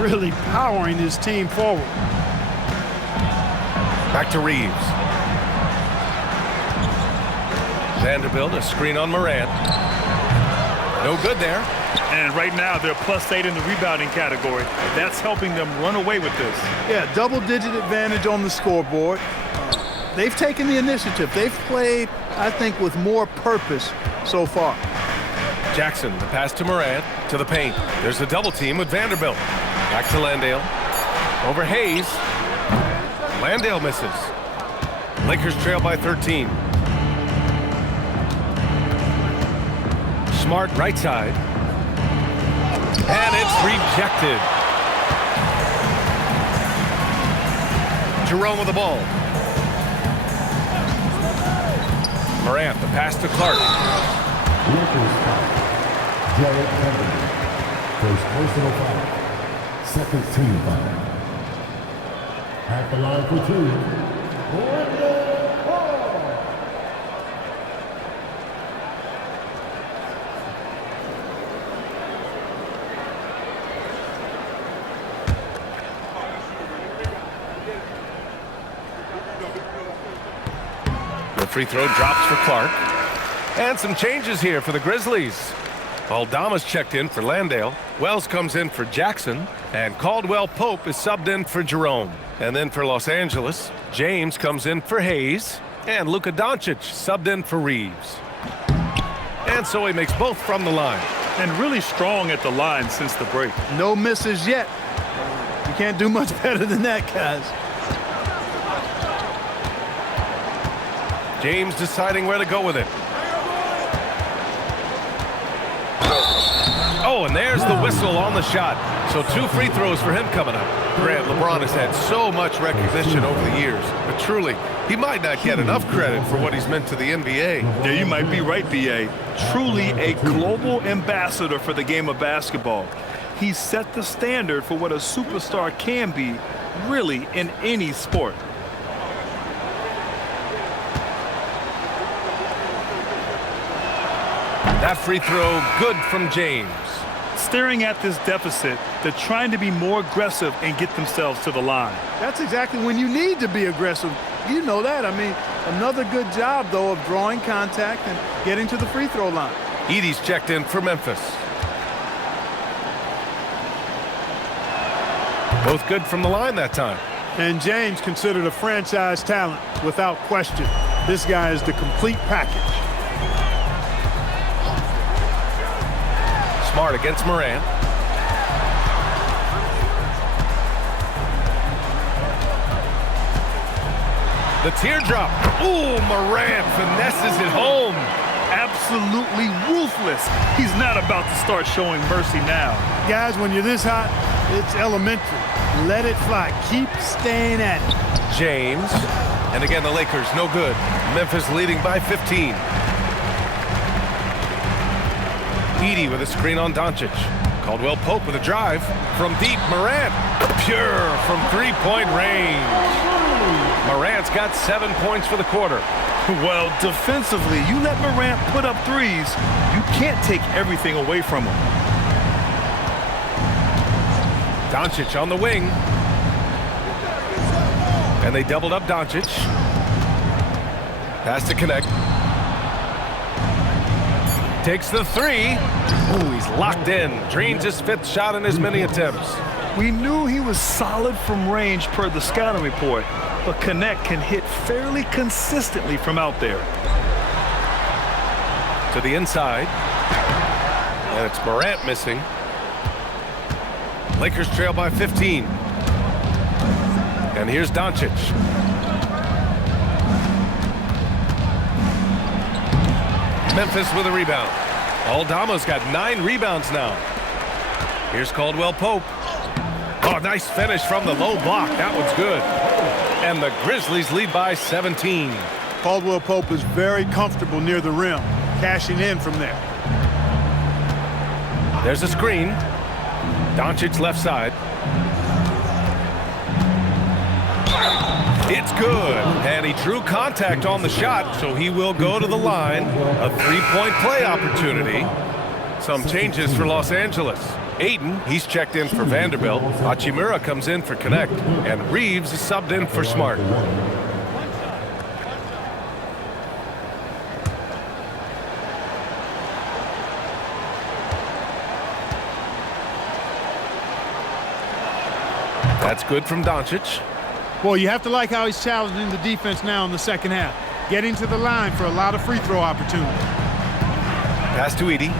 Really powering his team forward. Back to Reeves. Vanderbilt, a screen on Morant. No good there. And right now, they're +8 in the rebounding category. That's helping them run away with this. Yeah, double-digit advantage on the scoreboard. They've taken the initiative. They've played, I think, with more purpose so far. Jackson, the pass to Morant, to the paint. There's a double team with Vanderbilt. Back to Landale. Over Hayes. Landale misses. Lakers trail by 13. Smart right side. And it's rejected. Jerome with the ball. Morant, the pass to Clark. Lakers foul. Jared Vanderbilt. First personal foul. Second team foul. At the line for two. The free throw drops for Clark. And some changes here for the Grizzlies. Aldama's checked in for Landale. Wells comes in for Jackson. And Caldwell Pope is subbed in for Jerome. And then for Los Angeles, James comes in for Hayes. And Luka Doncic subbed in for Reeves. And so he makes both from the line. And really strong at the line since the break. No misses yet. You can't do much better than that, guys. James deciding where to go with it. Oh, and there's the whistle on the shot. So 2 free throws for him coming up. Grant, LeBron has had so much recognition over the years, but truly, he might not get enough credit for what he's meant to the NBA. Yeah, you might be right, B.A. Truly a global ambassador for the game of basketball. He set the standard for what a superstar can be, really, in any sport. That free throw, good from James. Staring at this deficit, they're trying to be more aggressive and get themselves to the line. That's exactly when you need to be aggressive. You know that. I mean, another good job, though, of drawing contact and getting to the free throw line. Edey's checked in for Memphis. Both good from the line that time. And James considered a franchise talent without question. This guy is the complete package. Smart against Morant. The teardrop. Ooh, Morant finesses it home. Absolutely ruthless. He's not about to start showing mercy now. Guys, when you're this hot, it's elementary. Let it fly. Keep staying at it. James. And again, the Lakers, no good. Memphis leading by 15. Edey with a screen on Doncic. Caldwell Pope with a drive. From deep, Morant. Pure from three-point range. Morant's got 7 points for the quarter. Well, defensively, you let Morant put up threes, you can't take everything away from him. Doncic on the wing. And they doubled up Doncic. Pass to connect. Takes the three. Ooh, he's locked in. Drains his 5th shot in as many attempts. We knew he was solid from range per the scouting report, but Connect can hit fairly consistently from out there. To the inside. And it's Morant missing. Lakers trail by 15. And here's Doncic. Memphis with a rebound. Aldama's got 9 rebounds now. Here's Caldwell Pope. Oh, nice finish from the low block. That one's good. And the Grizzlies lead by 17. Caldwell Pope is very comfortable near the rim, cashing in from there. There's a screen. Doncic left side. It's good. And he drew contact on the shot, so he will go to the line. A 3-point play opportunity. Some changes for Los Angeles. Ayton, he's checked in for Vanderbilt. Hachimura comes in for Connect. And Reeves is subbed in for Smart. That's good from Doncic. Well, you have to like how he's challenging the defense now in the second half. Getting to the line for a lot of free throw opportunities. Pass to Edey.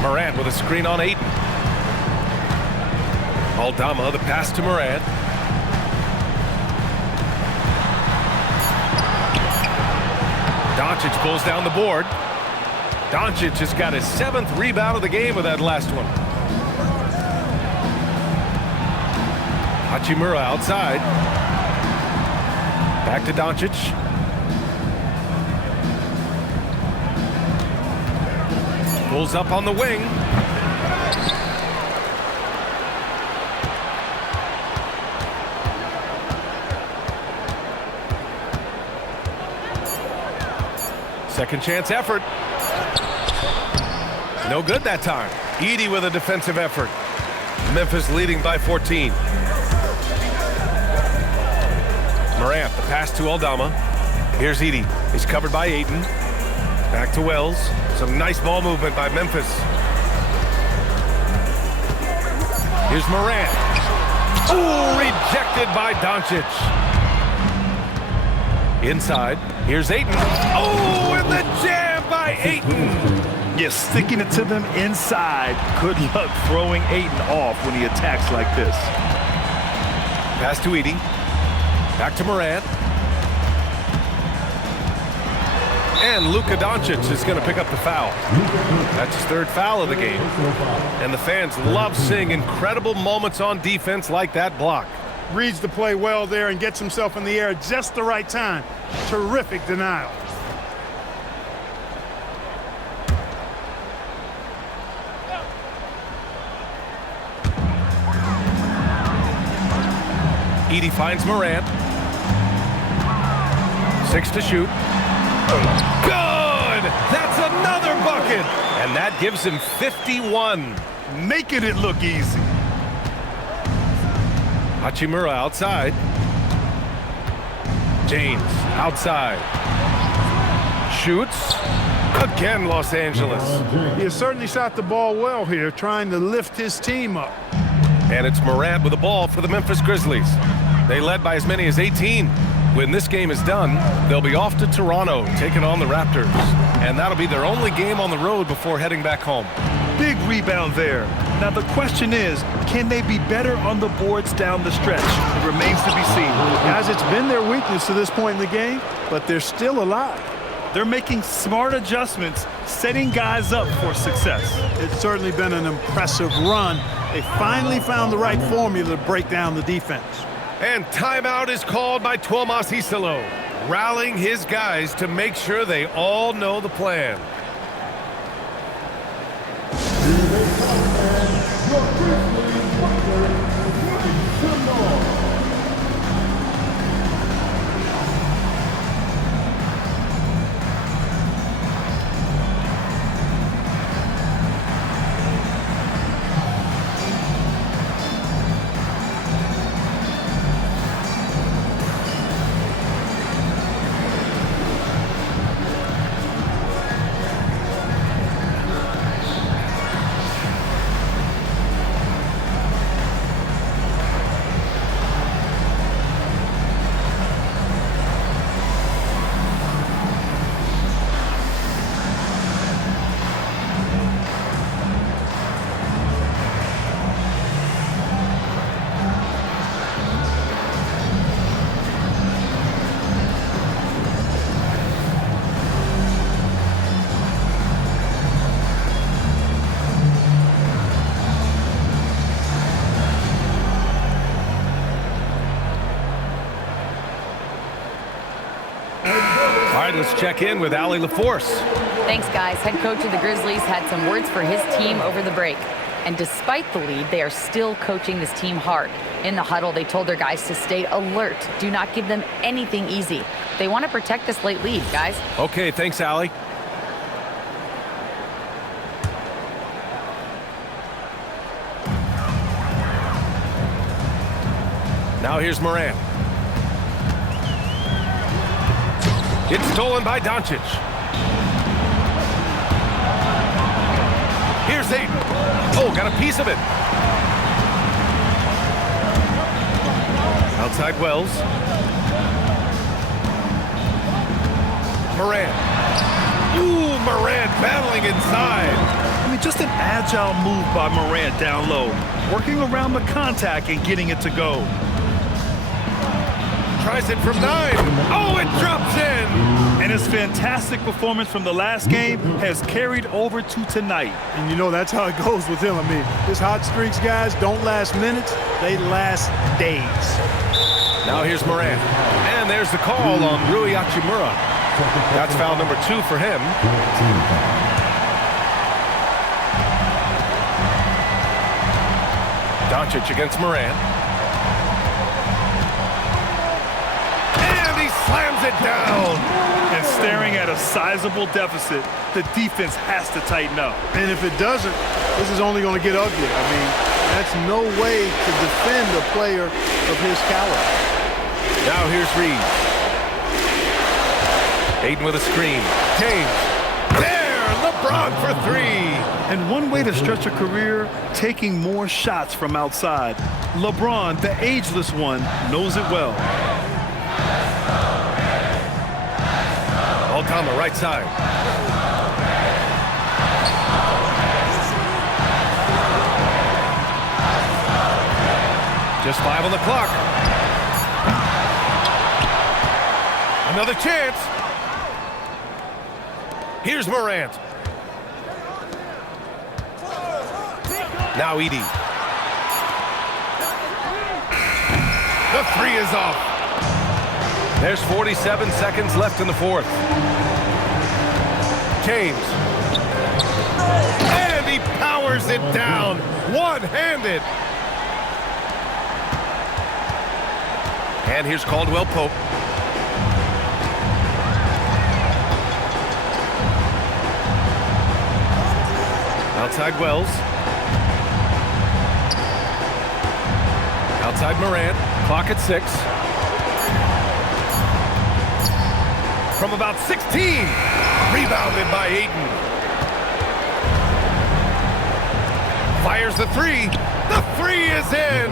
Morant with a screen on Ayton. Aldama, the pass to Morant. Doncic pulls down the board. Doncic has got his 7th rebound of the game with that last one. Hachimura outside. Back to Doncic. Pulls up on the wing. Second chance effort. No good that time. Edey with a defensive effort. Memphis leading by 14. Morant, the pass to Aldama. Here's Edey. He's covered by Ayton. Back to Wells. Some nice ball movement by Memphis. Here's Morant. Ooh, rejected by Doncic. Inside. Here's Ayton. Oh, and the jam by Ayton. Yeah, sticking it to them inside. Good luck throwing Ayton off when he attacks like this. Pass to Edey. Back to Morant. And Luka Doncic is going to pick up the foul. That's his third foul of the game. And the fans love seeing incredible moments on defense like that block. Reads the play well there and gets himself in the air at just the right time. Terrific denial. Edey finds Morant. 6 to shoot. Good! That's another bucket! And that gives him 51. Making it look easy. Hachimura outside. James outside. Shoots. Again, Los Angeles. He has certainly shot the ball well here, trying to lift his team up. And it's Morant with the ball for the Memphis Grizzlies. They led by as many as 18. When this game is done, they'll be off to Toronto, taking on the Raptors. And that'll be their only game on the road before heading back home. Big rebound there. Now the question is, can they be better on the boards down the stretch? It remains to be seen. Guys, it's been their weakness to this point in the game, but they're still alive. They're making smart adjustments, setting guys up for success. It's certainly been an impressive run. They finally found the right formula to break down the defense. And timeout is called by Tuomas Isalo, rallying his guys to make sure they all know the plan. Let's check in with Allie LaForce. Thanks, guys. Head coach of the Grizzlies had some words for his team over the break. And despite the lead, they are still coaching this team hard. In the huddle, they told their guys to stay alert. Do not give them anything easy. They want to protect this late lead, guys. Okay, thanks, Allie. Now here's Morant. It's stolen by Doncic. Here's Ayton. Oh, got a piece of it. Outside Wells. Morant. Ooh, Morant battling inside. I mean, just an agile move by Morant down low. Working around the contact and getting it to go. Tries it from 9. Oh, it drops in. And his His fantastic performance from the last game has carried over to tonight. And you know that's how it goes with him. I mean, his hot streaks, guys, don't last minutes. They last days. Now here's Morant. And there's the call on Rui Hachimura. That's foul number 2 for him. Doncic against Morant. And he slams it down. And staring at a sizable deficit, the defense has to tighten up. And if it doesn't, this is only going to get ugly. I mean, that's no way to defend a player of his caliber. Now here's Reed. Ayton with a screen. James. There! LeBron for 3. And one way to stretch a career, taking more shots from outside. LeBron, the ageless one, knows it well. All time the right side. Just 5 on the clock. Another chance. Here's Morant. Now Edey. The 3 is off. There's 47 seconds left in the 4th. James. And he powers it down. One-handed. And here's Caldwell Pope. Outside Wells. Outside Morant. Clock at 6. From about 16. Rebounded by Ayton. Fires the 3. The 3 is in.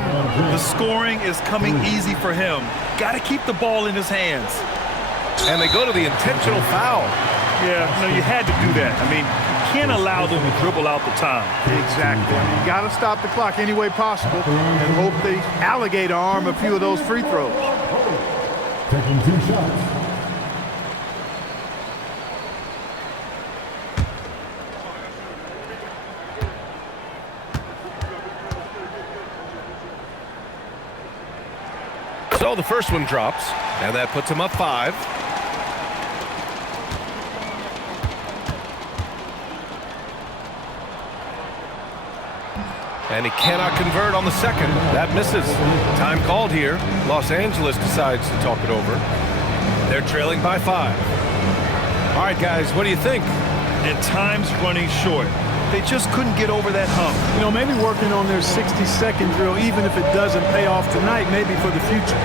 The scoring is coming easy for him. Got to keep the ball in his hands. And they go to the intentional foul. Yeah, no, you had to do that. I mean, you can't allow them to dribble out the time. Exactly. I mean, you got to stop the clock any way possible and hope they alligator arm a few of those free throws. Taking 2 shots. So the first one drops, and that puts him up 5. And he cannot convert on the second. That misses. Time called here. Los Angeles decides to talk it over. They're trailing by 5. All right, guys, what do you think? And time's running short. They just couldn't get over that hump. You know, maybe working on their 60-second drill, even if it doesn't pay off tonight, maybe for the future.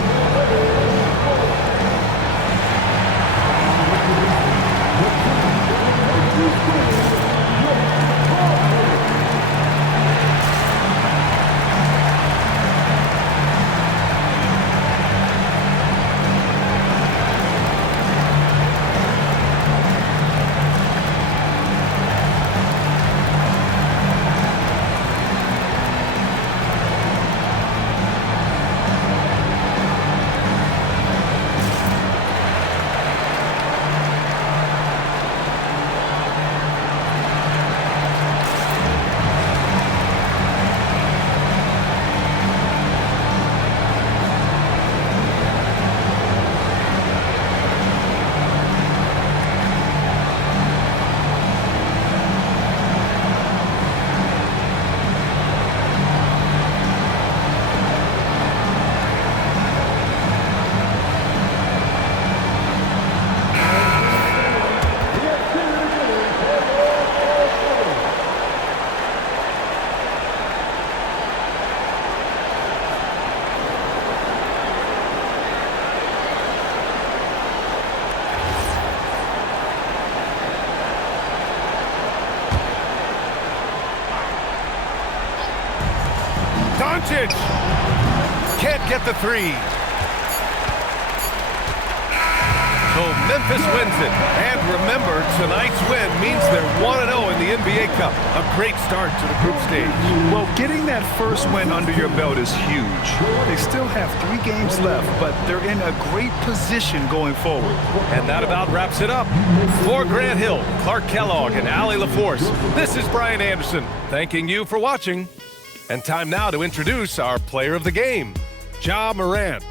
Doncic can't get the 3. So Memphis wins it. And remember, tonight's win means they're 1-0 in the NBA Cup. A great start to the group stage. Well, getting that first win under your belt is huge. They still have 3 games left, but they're in a great position going forward. And that about wraps it up. For Grant Hill, Clark Kellogg, and Allie LaForce, this is Brian Anderson, thanking you for watching. And time now to introduce our player of the game, Ja Morant.